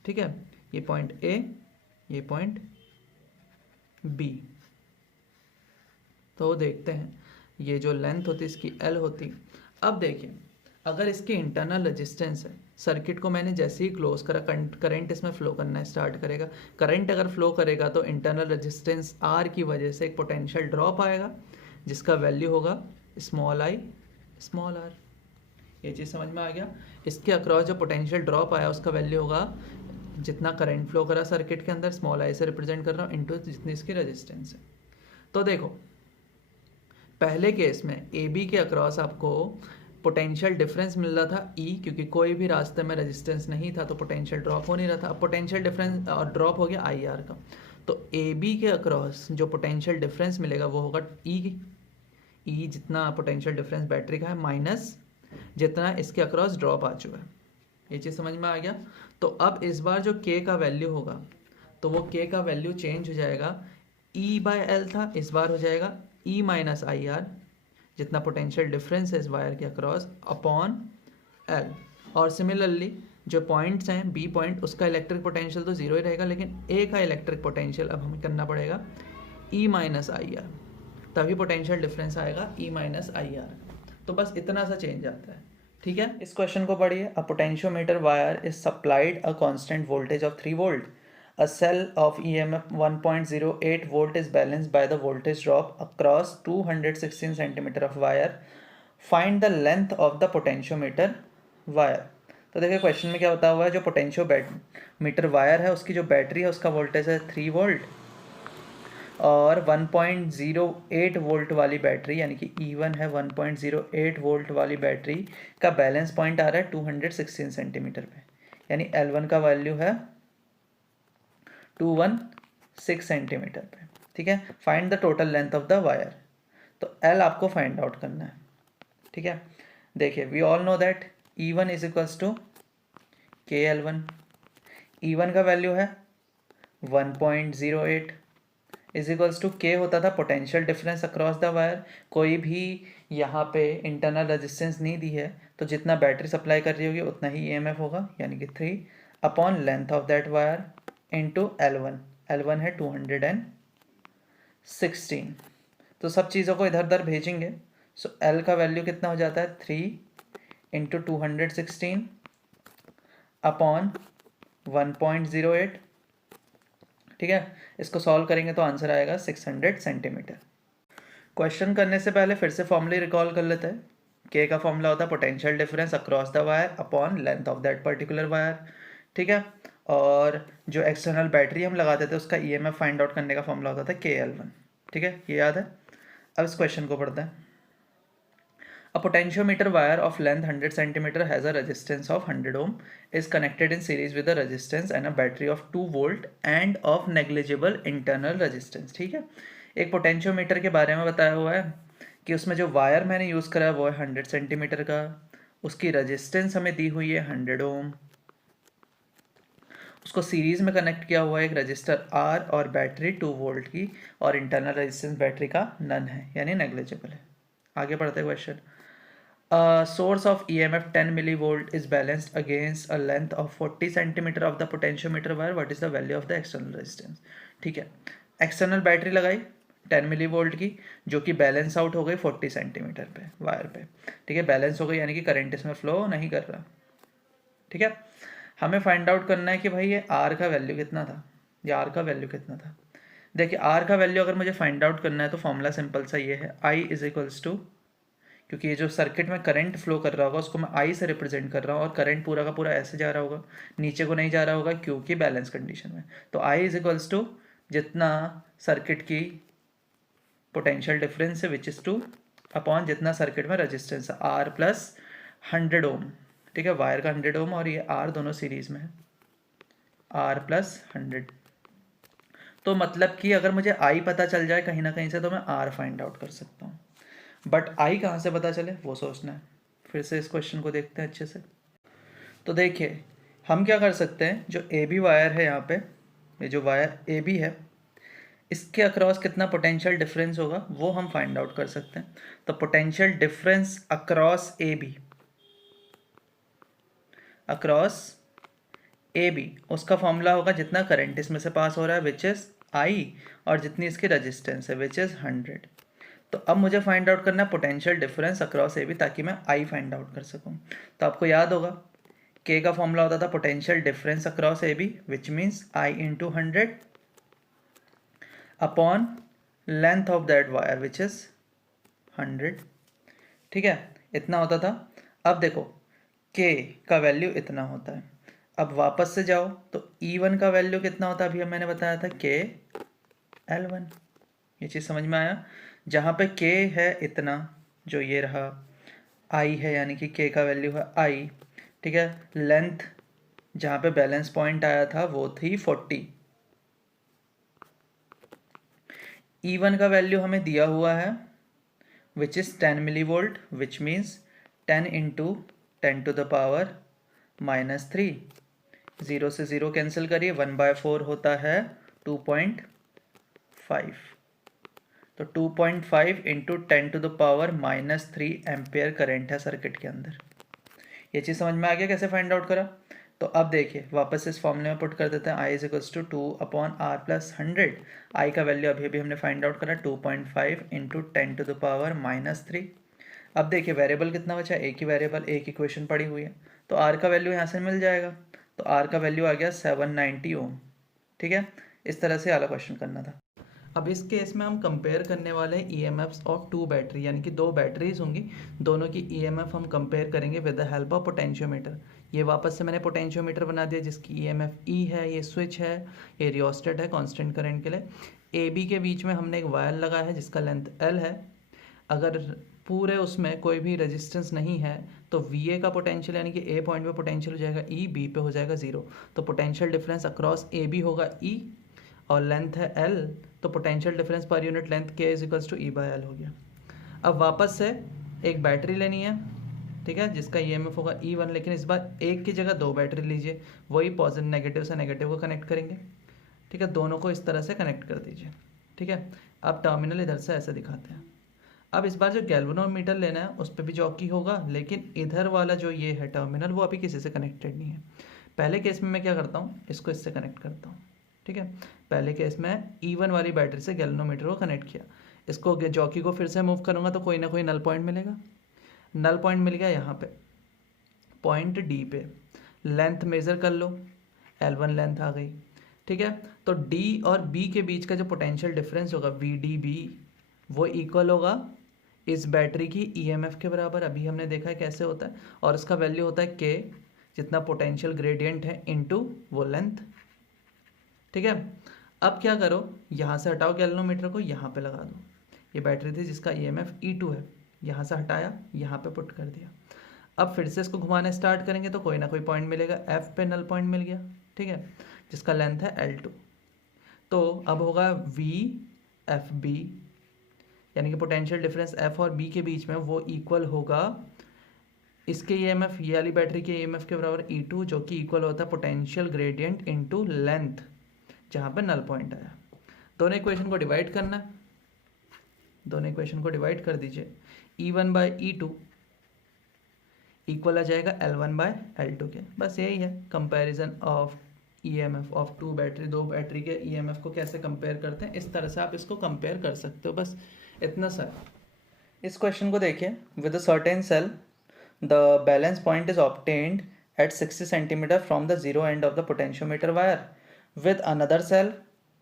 ठीक है, ये पॉइंट A, ये पॉइंट B। तो देखते हैं ये जो लेंथ होती इसकी L होती। अब देखिए अगर इसकी इंटरनल रेजिस्टेंस है, सर्किट को मैंने जैसे ही क्लोज करा करंट इसमें फ्लो करना स्टार्ट करेगा। करंट अगर फ्लो करेगा तो इंटरनल रेजिस्टेंस R की वजह से एक पोटेंशियल ड्रॉप आएगा जिसका वैल्यू होगा स्मॉल i स्मॉल r। ये चीज़ समझ में आ गया। इसके अक्रॉस जो पोटेंशियल ड्रॉप आया उसका वैल्यू होगा जितना करंट फ्लो करा सर्किट के अंदर, स्मॉल i से रिप्रेजेंट कर रहा हूँ, इनटू जितनी इसकी रेजिस्टेंस है। तो देखो पहले केस में ए बी के अक्रॉस आपको पोटेंशियल डिफरेंस मिल रहा था E, क्योंकि कोई भी रास्ते में रेजिस्टेंस नहीं था तो पोटेंशियल ड्रॉप हो नहीं रहा था। अब पोटेंशियल डिफरेंस और ड्रॉप हो गया IR का, तो ए बी के अक्रॉस जो पोटेंशियल डिफरेंस मिलेगा वो होगा E जितना पोटेंशियल डिफरेंस बैटरी का है माइनस जितना इसके अक्रॉस ड्रॉप आ चुका है। ये चीज़ समझ में आ गया। तो अब इस बार जो K का वैल्यू होगा तो वो K का वैल्यू चेंज हो जाएगा, E/L था, इस बार हो जाएगा E माइनस IR, जितना पोटेंशियल डिफरेंस है इस वायर के अक्रॉस, अपॉन L। और सिमिलरली जो पॉइंट्स हैं B पॉइंट, उसका इलेक्ट्रिक पोटेंशियल तो 0 ही रहेगा, लेकिन A का इलेक्ट्रिक पोटेंशियल अब हमें करना पड़ेगा E माइनस IR, तभी पोटेंशियल डिफरेंस आएगा E माइनस IR। तो बस इतना सा चेंज आता है। ठीक है, इस क्वेश्चन को पढ़िए। अ potentiometer wire is supplied a constant voltage of 3 volt. A cell of EMF 1.08 volt is balanced by the voltage drop across 216 centimeter of wire. Find the length of the potentiometer wire. तो देखिए question में क्या बताया हुआ है, जो potentiometer wire है उसकी जो बैटरी है उसका वोल्टेज है 3 वोल्ट, और 1.08 वोल्ट वाली बैटरी यानी कि E1 है 1.08 वोल्ट वाली बैटरी का बैलेंस पॉइंट आ रहा है 216 सेंटीमीटर पे, यानी L1 का वैल्यू है 216 सेंटीमीटर पे। ठीक है, find the total length of the wire. तो L आपको फाइंड आउट करना है। ठीक है, देखिए we all know that E1 is equals to KL1। E1 का वैल्यू है 1.08 इज इक्वल्स टू K होता था potential difference across the wire. कोई भी यहाँ पे इंटरनल रेजिस्टेंस नहीं दी है तो जितना बैटरी सप्लाई कर रही होगी उतना ही EMF होगा, यानी कि 3 upon length of that wire into L1। L1 है 216। तो सब चीज़ों को इधर उधर भेजेंगे, सो L का वैल्यू कितना हो जाता है 3 इंटू 216 अपॉन 1.08। ठीक है, इसको सॉल्व करेंगे तो आंसर आएगा 600 सेंटीमीटर। क्वेश्चन करने से पहले फिर से फॉर्मूला रिकॉल कर लेते हैं। के का फॉर्मूला होता है potential difference across the wire upon length of that particular wire, ठीक है। और जो एक्सटर्नल बैटरी हम लगाते थे उसका ईएमएफ फाइंड आउट करने का फॉर्मूला होता था KL1, ठीक है, ये याद है। अब इस क्वेश्चन को पढ़ते हैं। A potentiometer wire of length 100 cm has a resistance of 100 ohm, is connected in series with a resistance and a battery of 2 volt and of negligible internal resistance, ठीक है। एक पोटेंशियोमीटर के बारे में बताया हुआ है कि उसमें जो वायर मैंने यूज़ करा है वो है 100 सेंटीमीटर का, उसकी रेजिस्टेंस हमें दी हुई है 100 ओम, उसको सीरीज़ में कनेक्ट किया हुआ है एक रजिस्टर R और बैटरी 2 वोल्ट की, और इंटरनल रेजिस्टेंस बैटरी का नन है यानी नेग्लिजिबल है। आगे बढ़ते question. A source of EMF 10 millivolt is balanced against a length of 40 centimeter of the potentiometer wire. What is the value of the external resistance? ठीक है, एक्सटर्नल बैटरी लगाई 10 millivolt की जो कि बैलेंस आउट हो गई 40 सेंटीमीटर पे wire पे, ठीक है, बैलेंस हो गई यानी कि करंट इसमें फ्लो नहीं कर रहा, ठीक है। हमें फाइंड आउट करना है कि भाई ये R का वैल्यू कितना था, ये R का वैल्यू कितना था। देखिए R का वैल्यू अगर मुझे फाइंड आउट करना है तो फॉर्मूला सिंपल सा ये है, I इज इक्वल्स टू, क्योंकि ये जो सर्किट में करंट फ्लो कर रहा होगा उसको मैं आई से रिप्रेजेंट कर रहा हूँ, और करंट पूरा का पूरा ऐसे जा रहा होगा, नीचे को नहीं जा रहा होगा क्योंकि बैलेंस कंडीशन में। तो आई इज इक्वल्स टू जितना सर्किट की पोटेंशियल डिफरेंस है विच इज़ 2 अपॉन जितना सर्किट में रेजिस्टेंस है R प्लस 100 ओम, ठीक है, वायर का 100 ओम और ये R दोनों सीरीज़ में है, R प्लस 100। तो मतलब कि अगर मुझे आई पता चल जाए कहीं ना कहीं से तो मैं R फाइंड आउट कर सकता हूँ, बट आई कहाँ से पता चले वो सोचना है। फिर से इस क्वेश्चन को देखते हैं अच्छे से। तो देखिए हम क्या कर सकते हैं, जो ए बी वायर है यहाँ पे, ये जो वायर ए बी है इसके अक्रॉस कितना पोटेंशियल डिफरेंस होगा वो हम फाइंड आउट कर सकते हैं। तो potential difference across A B, across A B, उसका फॉर्मूला होगा जितना करंट इसमें से पास हो रहा है विच इज़ आई, और जितनी इसकी रेजिस्टेंस है विच इज़ 100। तो अब मुझे फाइंड आउट करना है potential difference across A B ताकि मैं आई फाइंड आउट कर सकूं। तो आपको याद होगा के का फॉर्मूला होता था potential difference across A B which means I into 100 upon length of that wire which is 100, ठीक है, इतना होता था। अब देखो के का वैल्यू इतना होता है, अब वापस से जाओ तो E1 का वैल्यू कितना होता है, अभी मैंने बताया था KL1, ये चीज़ समझ में आया। जहाँ पे K है इतना, जो ये रहा I है यानी कि K का वैल्यू है I, ठीक है, लेंथ जहाँ पे बैलेंस पॉइंट आया था वो थी 40, E1 का वैल्यू हमें दिया हुआ है which is 10 millivolt which means 10 into 10 to the power -3, 0 से 0 कैंसिल करिए, 1/4 होता है 2.5, तो 2.5 into 10 to the power -3 ampere current है सर्किट के अंदर। ये चीज़ समझ में आ गया कैसे फाइंड आउट करा। तो अब देखिए वापस इस फॉर्मूले में पुट कर देते हैं, I is equals to 2 upon R plus 100, I का वैल्यू अभी अभी हमने फाइंड आउट करा 2.5 इंटू 10 टू द पावर -3। अब देखिए वेरिएबल कितना बचा, एक ही वेरिएबल, एक इक्वेशन पड़ी हुई है, तो R का वैल्यू यहाँ से मिल जाएगा, तो R का वैल्यू आ गया 790 ओम, ठीक है। इस तरह से वाला क्वेश्चन करना था। अब इस केस में हम कंपेयर करने वाले हैं ईएमएफ्स ऑफ 2 बैटरी, यानी कि 2 बैटरीज होंगी, दोनों की ईएमएफ हम कंपेयर करेंगे with the help of potentiometer. ये वापस से मैंने पोटेंशियोमीटर बना दिया जिसकी ईएमएफ ई है, ये स्विच है, ये रियोस्टेट है कांस्टेंट करंट के लिए। ए बी के बीच में हमने एक वायर लगाया है जिसका लेंथ एल है। अगर पूरे उसमें कोई भी रेजिस्टेंस नहीं है तो वी ए का पोटेंशियल यानी कि ए पॉइंट पे पोटेंशियल हो जाएगा ई, बी पे हो जाएगा 0। तो potential difference across A B होगा ई, और लेंथ है एल, तो potential difference per unit length के is equals to E by L हो गया। अब वापस से एक बैटरी लेनी है, ठीक है, जिसका ईएमएफ होगा E1, लेकिन इस बार एक की जगह 2 बैटरी लीजिए, वही पॉजिटिव नेगेटिव से नेगेटिव को कनेक्ट करेंगे, ठीक है, दोनों को इस तरह से कनेक्ट कर दीजिए, ठीक है। अब टर्मिनल इधर से ऐसे दिखाते हैं। अब इस बार जो गैल्वेनोमीटर लेना है उस पर भी जॉकी होगा, लेकिन इधर वाला जो ये है टर्मिनल वो अभी किसी से कनेक्टेड नहीं है। पहले केस में मैं क्या करता हूँ, इसको इससे कनेक्ट करता हूँ, ठीक है। पहले केस में E1 वाली बैटरी से गैल्वेनोमीटर को कनेक्ट किया, इसको जॉकी को फिर से मूव करूँगा तो कोई ना कोई नल पॉइंट मिलेगा। नल पॉइंट मिल गया यहाँ पे पॉइंट डी पे, लेंथ मेज़र कर लो, L1 लेंथ आ गई, ठीक है। तो D और B के बीच का जो पोटेंशियल डिफरेंस होगा वी डी बी, वो इक्वल होगा इस बैटरी की ईएमएफ के बराबर। अभी हमने देखा है कैसे होता है, और इसका वैल्यू होता है के, जितना पोटेंशियल ग्रेडियंट है इनटू वो लेंथ। ठीक है, अब क्या करो, यहाँ से हटाओ गैल्वेनोमीटर को, यहाँ पे लगा दो। ये बैटरी थी जिसका ईएमएफ E2 है, यहाँ से हटाया, यहाँ पे पुट कर दिया। अब फिर से इसको घुमाना स्टार्ट करेंगे तो कोई ना कोई पॉइंट मिलेगा, F पे नल पॉइंट मिल गया। ठीक है, जिसका लेंथ है L2। तो अब होगा VFB, यानी कि पोटेंशियल डिफरेंस F और B के बीच में वो इक्वल होगा इसके ईएमएफ, ये वाली बैटरी के ईएमएफ के बराबर E2, जो कि इक्वल होता है पोटेंशियल ग्रेडियंट इनटू लेंथ, जहाँ पे नल पॉइंट आया। दोनों इक्वेशन को डिवाइड करना है, दोनों इक्वेशन को डिवाइड कर दीजिए। E1 बाई E2 इक्वल आ जाएगा L1 बाय L2 के। बस यही है comparison of EMF of two battery. दो बैटरी के ईएमएफ को कैसे कंपेयर करते हैं, इस तरह से आप इसको कंपेयर कर सकते हो, बस इतना सा। इस क्वेश्चन को देखिए, with a certain cell the balance point is obtained at 60 cm from the zero end of the potentiometer wire with another cell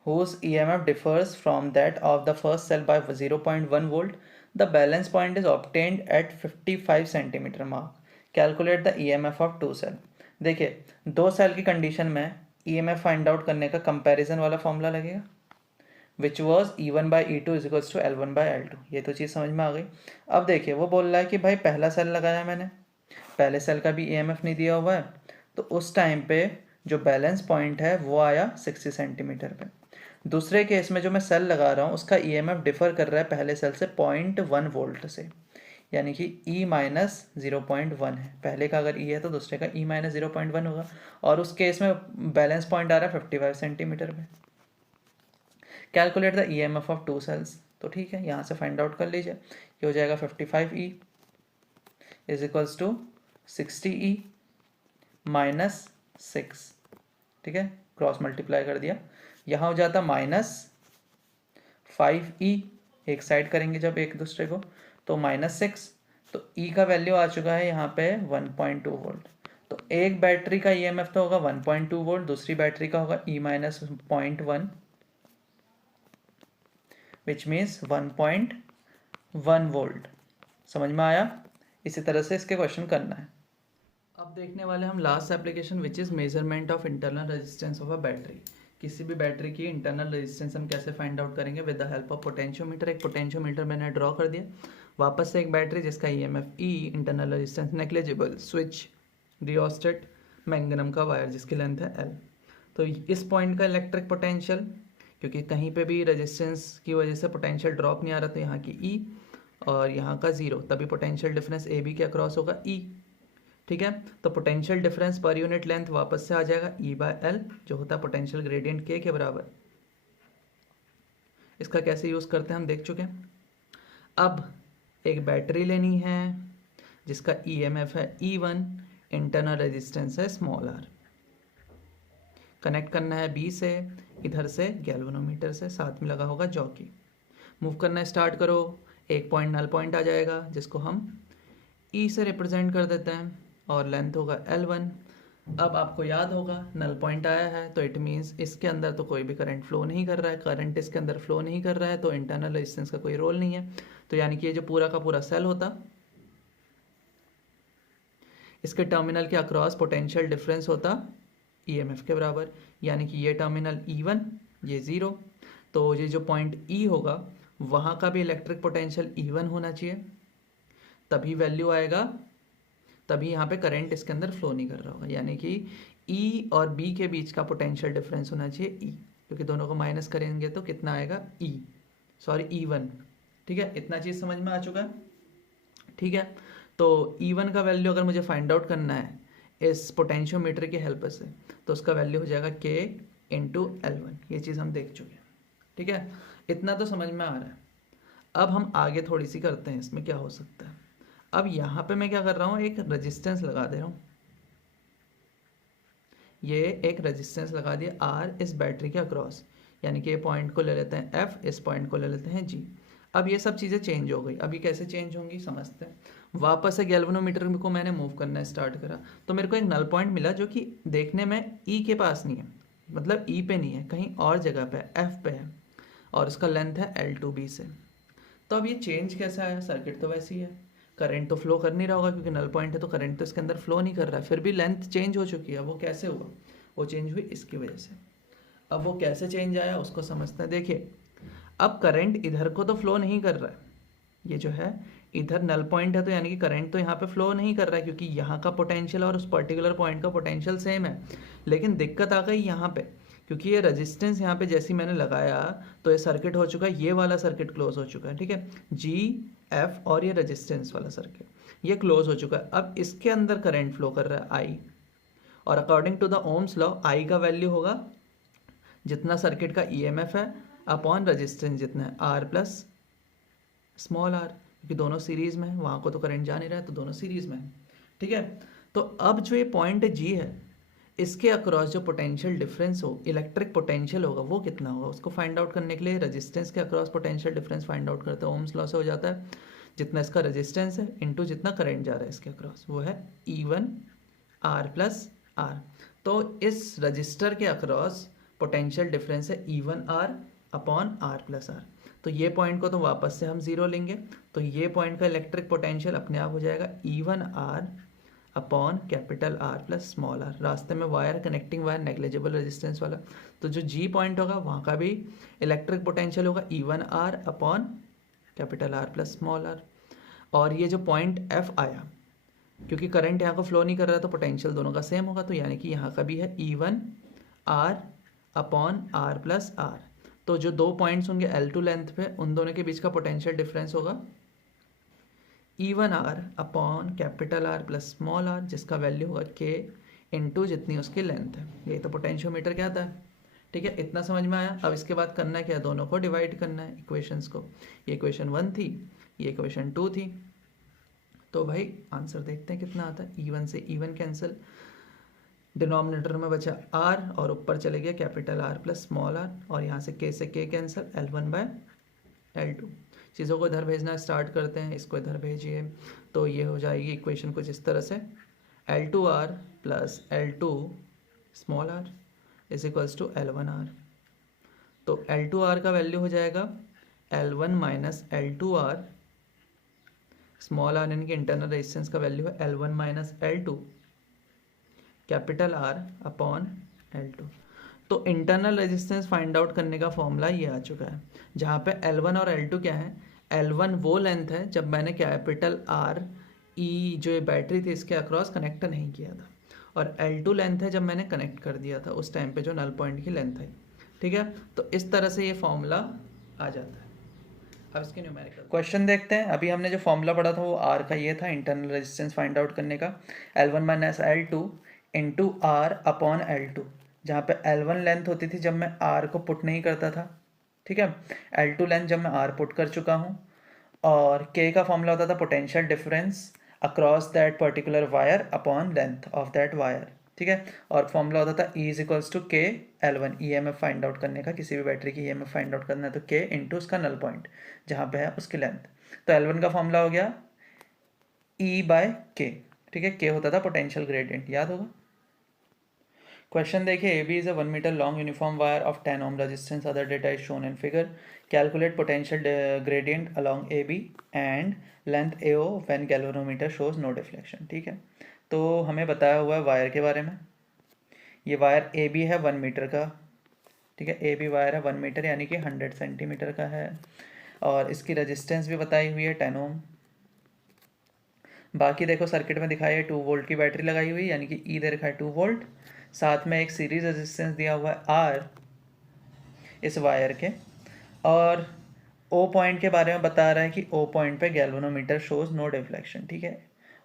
whose EMF differs from that of the first cell by 0.1 volt. The balance point is obtained at 55 cm mark. Calculate the EMF of two cell. देखिए, दो cell की condition में EMF find out करने का comparison वाला formula लगेगा, which was E1 by E2 is equals to L1 by L2। ये तो चीज़ समझ में आ गई। अब देखिए, वो बोल रहा है कि भाई पहला सेल लगाया मैंने, पहले सेल का भी EMF नहीं दिया हुआ है, तो उस टाइम पे जो बैलेंस पॉइंट है वो आया 60 सेंटीमीटर पे। दूसरे केस में जो मैं सेल लगा रहा हूँ उसका EMF डिफर कर रहा है पहले सेल से 0.1 वोल्ट से, यानी कि E माइनस 0.1 है। पहले का अगर E है तो दूसरे का E माइनस 0.1 होगा, और उस केस में बैलेंस पॉइंट आ रहा है 55 सेंटीमीटर पे। Calculate the EMF of two cells, तो ठीक है, यहाँ से फाइंड आउट कर लीजिए। ये हो जाएगा 55E is equals to 60E minus 6। ठीक है, क्रॉस मल्टीप्लाई कर दिया, यहाँ हो जाता -5E, एक साइड करेंगे जब एक दूसरे को तो -6, तो E का वैल्यू आ चुका है यहाँ पे 1.2 वोल्ट। तो एक बैटरी का EMF तो होगा 1.2 वोल्ट, दूसरी बैटरी का होगा E minus 0.1, which means 1.1 volt. समझ में आया? इसी तरह से इसके क्वेश्चन करना है। अब देखने वाले हम last application, which is measurement of internal resistance of a battery. किसी भी बैटरी की इंटरनल रेजिस्टेंस हम कैसे फाइंड आउट करेंगे, with the help of potentiometer. एक पोटेंशियोमीटर मैंने ड्रॉ कर दिया, वापस से एक बैटरी जिसका EMF E, internal resistance negligible, switch, rheostat, manganin का वायर जिसकी लेंथ है L। तो इस पॉइंट का इलेक्ट्रिक पोटेंशियल, क्योंकि कहीं पे भी रेजिस्टेंस की वजह से पोटेंशियल ड्रॉप नहीं आ रहा, तो यहाँ की E और यहाँ का 0, तभी पोटेंशियल डिफरेंस AB के अक्रॉस होगा E। ठीक है, तो potential difference per unit length वापस से आ जाएगा E बाय L, जो होता है पोटेंशियल ग्रेडियंट K के बराबर। इसका कैसे यूज़ करते हैं हम देख चुके हैं। अब एक बैटरी लेनी है जिसका EMF है E1, इंटरनल रेजिस्टेंस है r, कनेक्ट करना है B से, इधर से गैल्वेनोमीटर से, साथ में लगा होगा जॉकी। मूव करना स्टार्ट करो, एक पॉइंट नल पॉइंट आ जाएगा जिसको हम E से रिप्रेजेंट कर देते हैं, और लेंथ होगा L1। अब आपको याद होगा नल पॉइंट आया है तो इट मीन्स इसके अंदर तो कोई भी करंट फ्लो नहीं कर रहा है, करंट इसके अंदर फ्लो नहीं कर रहा है, तो इंटरनल रेजिस्टेंस का कोई रोल नहीं है। तो यानी कि ये जो पूरा का पूरा सेल होता, इसके टर्मिनल के अक्रॉस पोटेंशियल डिफरेंस होता EMF के बराबर, यानी कि ये टर्मिनल E1, ये 0, तो ये जो पॉइंट E होगा वहाँ का भी इलेक्ट्रिक पोटेंशियल E1 होना चाहिए, तभी वैल्यू आएगा, तभी यहाँ पे करंट इसके अंदर फ्लो नहीं कर रहा होगा। यानी कि E और B के बीच का पोटेंशियल डिफरेंस होना चाहिए E, क्योंकि दोनों को माइनस करेंगे तो कितना आएगा E1। ठीक है, इतना चीज़ समझ में आ चुका है। ठीक है, तो E1 का वैल्यू अगर मुझे फाइंड आउट करना है इस पोटेंशियोमीटर की हेल्प से, तो उसका वैल्यू हो जाएगा K इंटू L1। ये चीज़ हम देख चुके हैं। ठीक है, इतना तो समझ में आ रहा है। अब हम आगे थोड़ी सी करते हैं, इसमें क्या हो सकता है। अब यहाँ पे मैं क्या कर रहा हूँ, एक रेजिस्टेंस लगा दे रहा हूँ, ये एक रेजिस्टेंस लगा दिया R इस बैटरी के अक्रॉस, यानी कि ये पॉइंट को ले लेते हैं F, इस पॉइंट को ले लेते हैं G। अब ये सब चीज़ें चेंज हो गई, अभी कैसे चेंज होंगी समझते हैं। वापस से गैल्वेनोमीटर को मैंने मूव करना स्टार्ट करा, तो मेरे को एक नल पॉइंट मिला जो कि देखने में E के पास नहीं है, मतलब E पे नहीं है, कहीं और जगह पे F पे है, और उसका लेंथ है L2B से। तो अब ये चेंज कैसा आया, सर्किट तो वैसी है, करंट तो फ्लो कर नहीं रहा होगा क्योंकि नल पॉइंट है, तो करंट तो इसके अंदर फ्लो नहीं कर रहा है, फिर भी लेंथ चेंज हो चुकी है। वो कैसे हुआ, वो चेंज हुई इसकी वजह से। अब वो कैसे चेंज आया उसको समझते हैं। देखिए अब करंट इधर को तो फ्लो नहीं कर रहा है, ये जो है इधर नल पॉइंट है, तो यानी कि करंट तो यहाँ पे फ्लो नहीं कर रहा है क्योंकि यहाँ का पोटेंशियल और उस पर्टिकुलर पॉइंट का पोटेंशियल सेम है। लेकिन दिक्कत आ गई यहाँ पे, क्योंकि ये रेजिस्टेंस यहाँ पे जैसी मैंने लगाया तो ये सर्किट हो चुका है, ये वाला सर्किट क्लोज हो चुका है, ठीक है, जी एफ और ये रेजिस्टेंस वाला सर्किट ये क्लोज हो चुका है। अब इसके अंदर करंट फ्लो कर रहा है आई, और according to the Ohm's law I का वैल्यू होगा जितना सर्किट का ईएमएफ है अपॉन रेजिस्टेंस जितना है आर प्लस स्मॉल आर, क्योंकि दोनों सीरीज में है, वहाँ को तो करंट जा नहीं रहा है तो दोनों सीरीज में है, ठीक है। तो अब जो ये पॉइंट जी है इसके अक्रॉस जो पोटेंशियल डिफरेंस हो, इलेक्ट्रिक पोटेंशियल होगा, वो कितना होगा उसको फाइंड आउट करने के लिए रेजिस्टेंस के across potential difference find out करते हैं। ओम्स लॉ से हो जाता है जितना इसका रेजिस्टेंस है इनटू जितना करंट जा रहा है इसके अक्रॉस, वो है E1 R प्लस R। तो इस रजिस्टर के अक्रॉस पोटेंशियल डिफरेंस है E1 R upon R plus R। तो ये पॉइंट को तो वापस से हम जीरो लेंगे, तो ये पॉइंट का इलेक्ट्रिक पोटेंशियल अपने आप हो जाएगा E1 R upon capital R plus small r। रास्ते में wire, connecting wire negligible resistance वाला, तो जो G पॉइंट होगा वहाँ का भी इलेक्ट्रिक पोटेंशियल होगा E1 R upon capital R plus small r। और ये जो पॉइंट F आया, क्योंकि करंट यहाँ को फ्लो नहीं कर रहा है तो पोटेंशियल दोनों का सेम होगा, तो यानी कि यहाँ का भी है E1 R upon R plus R। तो जो दो पॉइंट्स होंगे L2 लेंथ पे, उन दोनों के बीच का पोटेंशियल डिफरेंस होगा E1 R upon capital R plus small r, जिसका वैल्यू होगा K इंटू जितनी उसकी लेंथ है। यही तो पोटेंशियोमीटर क्या आता है, ठीक है। इतना समझ में आया। अब इसके बाद करना क्या है, दोनों को डिवाइड करना है इक्वेशंस को। ये इक्वेशन 1 थी, ये इक्वेशन 2 थी, तो भाई आंसर देखते हैं कितना आता है। E1 से E1 कैंसिल, डिनोमिनेटर में बचा R और ऊपर चले गया capital R plus small r, और यहाँ से K से K cancel, L1 bye L2। चीज़ों को इधर भेजना स्टार्ट करते हैं, इसको इधर भेजिए, तो ये हो जाएगी इक्वेशन कुछ इस तरह से, L2R plus L2 small r is equals to L1R। तो L2R का वैल्यू हो जाएगा L1 minus L2R, small r यानी कि इंटरनल रेजिस्टेंस का वैल्यू है L1 minus L2 capital R upon L2। तो इंटरनल रेजिस्टेंस फाइंड आउट करने का फॉर्मूला ये आ चुका है, जहाँ पे L1 और L2 क्या है, L1 वो लेंथ है जब मैंने कैपिटल R E जो ये बैटरी थी इसके अक्रॉस कनेक्ट नहीं किया था, और L2 लेंथ है जब मैंने कनेक्ट कर दिया था उस टाइम पे जो नल पॉइंट की लेंथ है, ठीक है। तो इस तरह से ये फॉर्मूला आ जाता है। अब इसके न्यूमेरिकल क्वेश्चन देखते हैं। अभी हमने जो फॉर्मूला पढ़ा था वो R का ये था इंटरनल रेजिस्टेंस फाइंड आउट करने का, L1 minus L2 into R upon L2, जहाँ पे L1 लेंथ होती थी जब मैं R को पुट नहीं करता था, ठीक है, L2 लेंथ जब मैं R पुट कर चुका हूँ, और K का फॉर्मूला होता था potential difference across that particular wire upon length of that wire, ठीक है। और फॉर्मूला होता था E is equals to K L1, EMF find out करने का, किसी भी बैटरी की EMF फाइंड आउट करना है तो K इंटू उसका नल पॉइंट जहाँ पे है उसकी लेंथ। तो L1 का फॉर्मूला हो गया E बाय K, ठीक है, K होता था पोटेंशियल ग्रेडियंट, याद होगा। क्वेश्चन देखिए, AB is a 1 meter long uniform wire of 10 ohm resistance. Other data is shown in figure. Calculate potential gradient along AB and length AO when galvanometer shows no deflection. ठीक है, तो हमें बताया हुआ है वायर के बारे में। ये वायर AB है 1 मीटर का, ठीक है, AB वायर है 1 मीटर यानी कि 100 सेंटीमीटर का है, और इसकी रेजिस्टेंस भी बताई हुई है 10 ओम। बाकी देखो सर्किट में दिखाई है 2 वोल्ट की बैटरी लगाई हुई, यानी कि E दे रखा है 2 वोल्ट, साथ में एक सीरीज रेजिस्टेंस दिया हुआ है R इस वायर के, और O पॉइंट के बारे में बता रहा है कि O पॉइंट पे गैल्वेनोमीटर शोज नो डिफ्लेक्शन, ठीक है।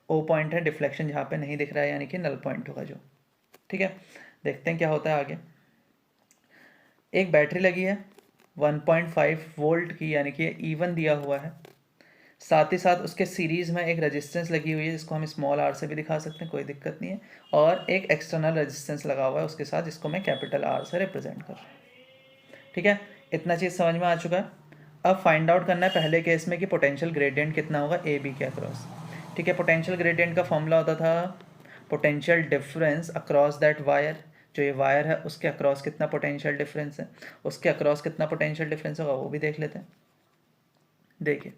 O पॉइंट है डिफ्लेक्शन जहाँ पे नहीं दिख रहा है, यानी कि नल पॉइंट होगा जो, ठीक है। देखते हैं क्या होता है आगे। एक बैटरी लगी है 1.5 वोल्ट की, यानी कि E1 दिया हुआ है, साथ ही साथ उसके सीरीज़ में एक रेजिस्टेंस लगी हुई है जिसको हम स्मॉल r से भी दिखा सकते हैं, कोई दिक्कत नहीं है, और एक एक्सटर्नल रेजिस्टेंस लगा हुआ है उसके साथ जिसको मैं कैपिटल R से रिप्रेजेंट कर रहा हूँ, ठीक है। इतना चीज़ समझ में आ चुका है। अब फाइंड आउट करना है पहले केस में कि पोटेंशियल ग्रेडियंट कितना होगा AB के अक्रॉस, ठीक है। पोटेंशियल ग्रेडियंट का फॉर्मूला होता था potential difference across that wire, जो ये वायर है उसके अक्रॉस कितना पोटेंशियल डिफरेंस है, उसके अक्रॉस कितना पोटेंशियल डिफरेंस होगा वो भी देख लेते हैं। देखिए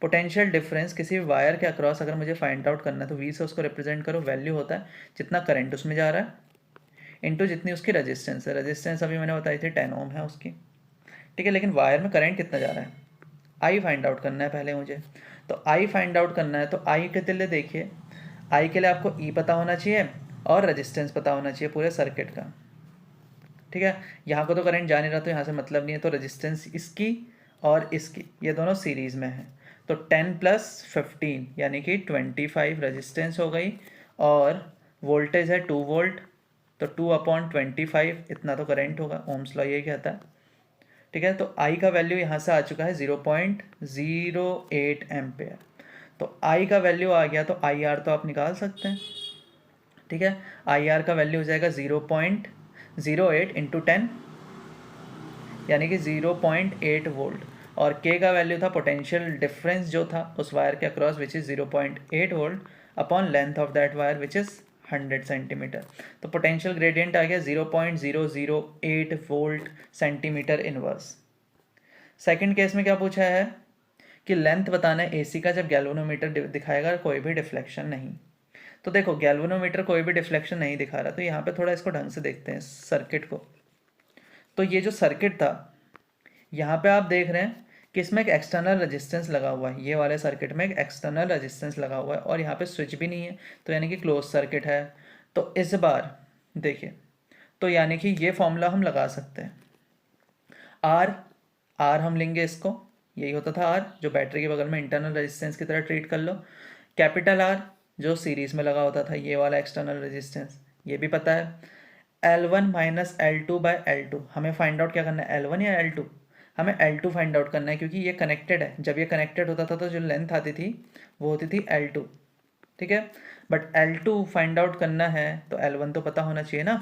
पोटेंशियल डिफरेंस किसी वायर के अक्रॉस अगर मुझे फाइंड आउट करना है तो वी से उसको रिप्रेजेंट करो, वैल्यू होता है जितना करंट उसमें जा रहा है इनटू जितनी उसकी रेजिस्टेंस है। रेजिस्टेंस अभी मैंने बताई थी 10 ओम है उसकी, ठीक है। लेकिन वायर में करंट कितना जा रहा है, आई फाइंड आउट करना है पहले मुझे। तो आई फाइंड आउट करना है तो आई के लिए देखिए, आई के लिए आपको ई पता होना चाहिए और रेजिस्टेंस पता होना चाहिए पूरे सर्किट का, ठीक है। यहाँ को तो करंट जा नहीं रहा तो यहाँ से मतलब नहीं है, तो रेजिस्टेंस इसकी और इसकी ये दोनों सीरीज़ में है। तो 10 + 15 यानी कि 25 रेजिस्टेंस हो गई और वोल्टेज है 2 वोल्ट, तो 2/25 इतना तो करंट होगा, ओम्स लॉ ये कहता है, ठीक है। तो आई का वैल्यू यहाँ से आ चुका है 0.08 एम्पेयर। तो आई का वैल्यू आ गया तो आई आर तो आप निकाल सकते हैं, ठीक है। आई आर का वैल्यू हो जाएगा 0.08 × 10 यानी कि 0.8 वोल्ट, और के का वैल्यू था पोटेंशियल डिफरेंस जो था उस वायर के across which is 0.8 volt upon length of that wire which is 100 centimetre. तो पोटेंशियल ग्रेडियंट आ गया 0.008 volt centimetre inverse. Second case में क्या पूछा है कि लेंथ बताना है एसी का जब गैल्वेनोमीटर दिखाएगा कोई भी डिफ्लेक्शन नहीं। तो देखो गैल्वेनोमीटर कोई भी डिफ्लेक्शन नहीं दिखा रहा, तो यहाँ पे थोड़ा इसको ढंग से देखते हैं सर्किट को। तो ये जो सर्किट था यहाँ पे आप देख रहे हैं कि इसमें एक एक्सटर्नल रेजिस्टेंस लगा हुआ है, ये वाले सर्किट में एक एक्सटर्नल रेजिस्टेंस लगा हुआ है और यहाँ पे स्विच भी नहीं है, तो यानी कि क्लोज सर्किट है। तो इस बार देखिए, तो यानी कि ये फॉर्मूला हम लगा सकते हैं, आर हम लेंगे इसको, यही होता था आर जो बैटरी के बगल में इंटरनल रेजिस्टेंस की तरह ट्रीट कर लो। कैपिटल आर जो सीरीज में लगा होता था ये वाला एक्सटर्नल रेजिस्टेंस, ये भी पता है। L1 - L2/L2 हमें फाइंड आउट क्या करना है, L1 या L2, हमें L2 फाइंड आउट करना है क्योंकि ये कनेक्टेड है। जब ये कनेक्टेड होता था तो जो लेंथ आती थी वो होती थी L2, ठीक है। बट L2 फाइंड आउट करना है तो L1 तो पता होना चाहिए ना।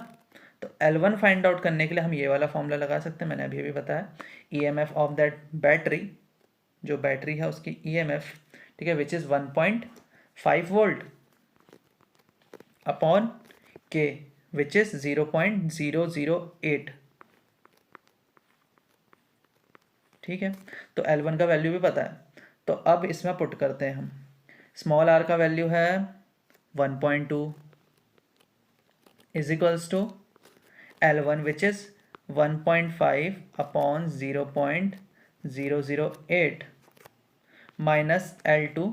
तो L1 फाइंड आउट करने के लिए हम ये वाला फॉर्मूला लगा सकते हैं, मैंने अभी बताया। EMF ऑफ दैट बैटरी, जो बैटरी है उसकी EMF, ठीक है, which is 1.5 volt upon K which is 0.008, ठीक है। तो L1 का वैल्यू भी पता है, तो अब इसमें पुट करते हैं हम। स्मॉल r का वैल्यू है 1.2 is equals to L1 which is 1.5 upon 0.008 minus L2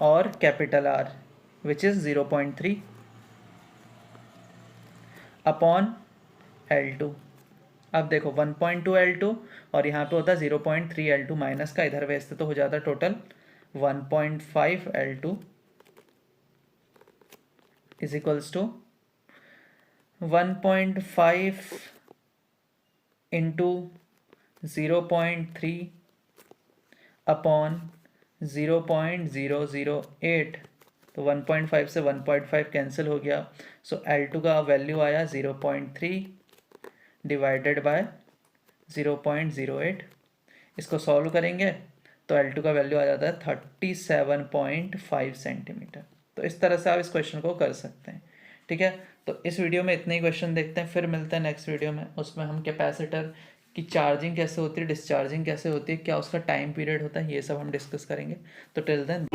और capital R which is 0.3 upon L2। अब देखो 1.2 L2 और यहाँ पे होता है 0.3 L2 माइनस का, इधर भेजते तो हो जाता total 1.5 L2 is equals to 1.5 into 0.3 upon 0.008, तो 1.5 से 1.5 कैंसिल हो गया। सो L2 का वैल्यू आया 0.3 डिवाइडेड बाय 0.08। इसको सॉल्व करेंगे तो L2 का वैल्यू आ जाता है 37.5 सेंटीमीटर। तो इस तरह से आप इस क्वेश्चन को कर सकते हैं, ठीक है। तो इस वीडियो में इतने ही क्वेश्चन देखते हैं, फिर मिलते हैं नेक्स्ट वीडियो में। उसमें हम कैपेसिटर की चार्जिंग कैसे होती है, डिस्चार्जिंग कैसे होती है, क्या उसका टाइम पीरियड होता है, ये सब हम डिस्कस करेंगे। तो टिल देन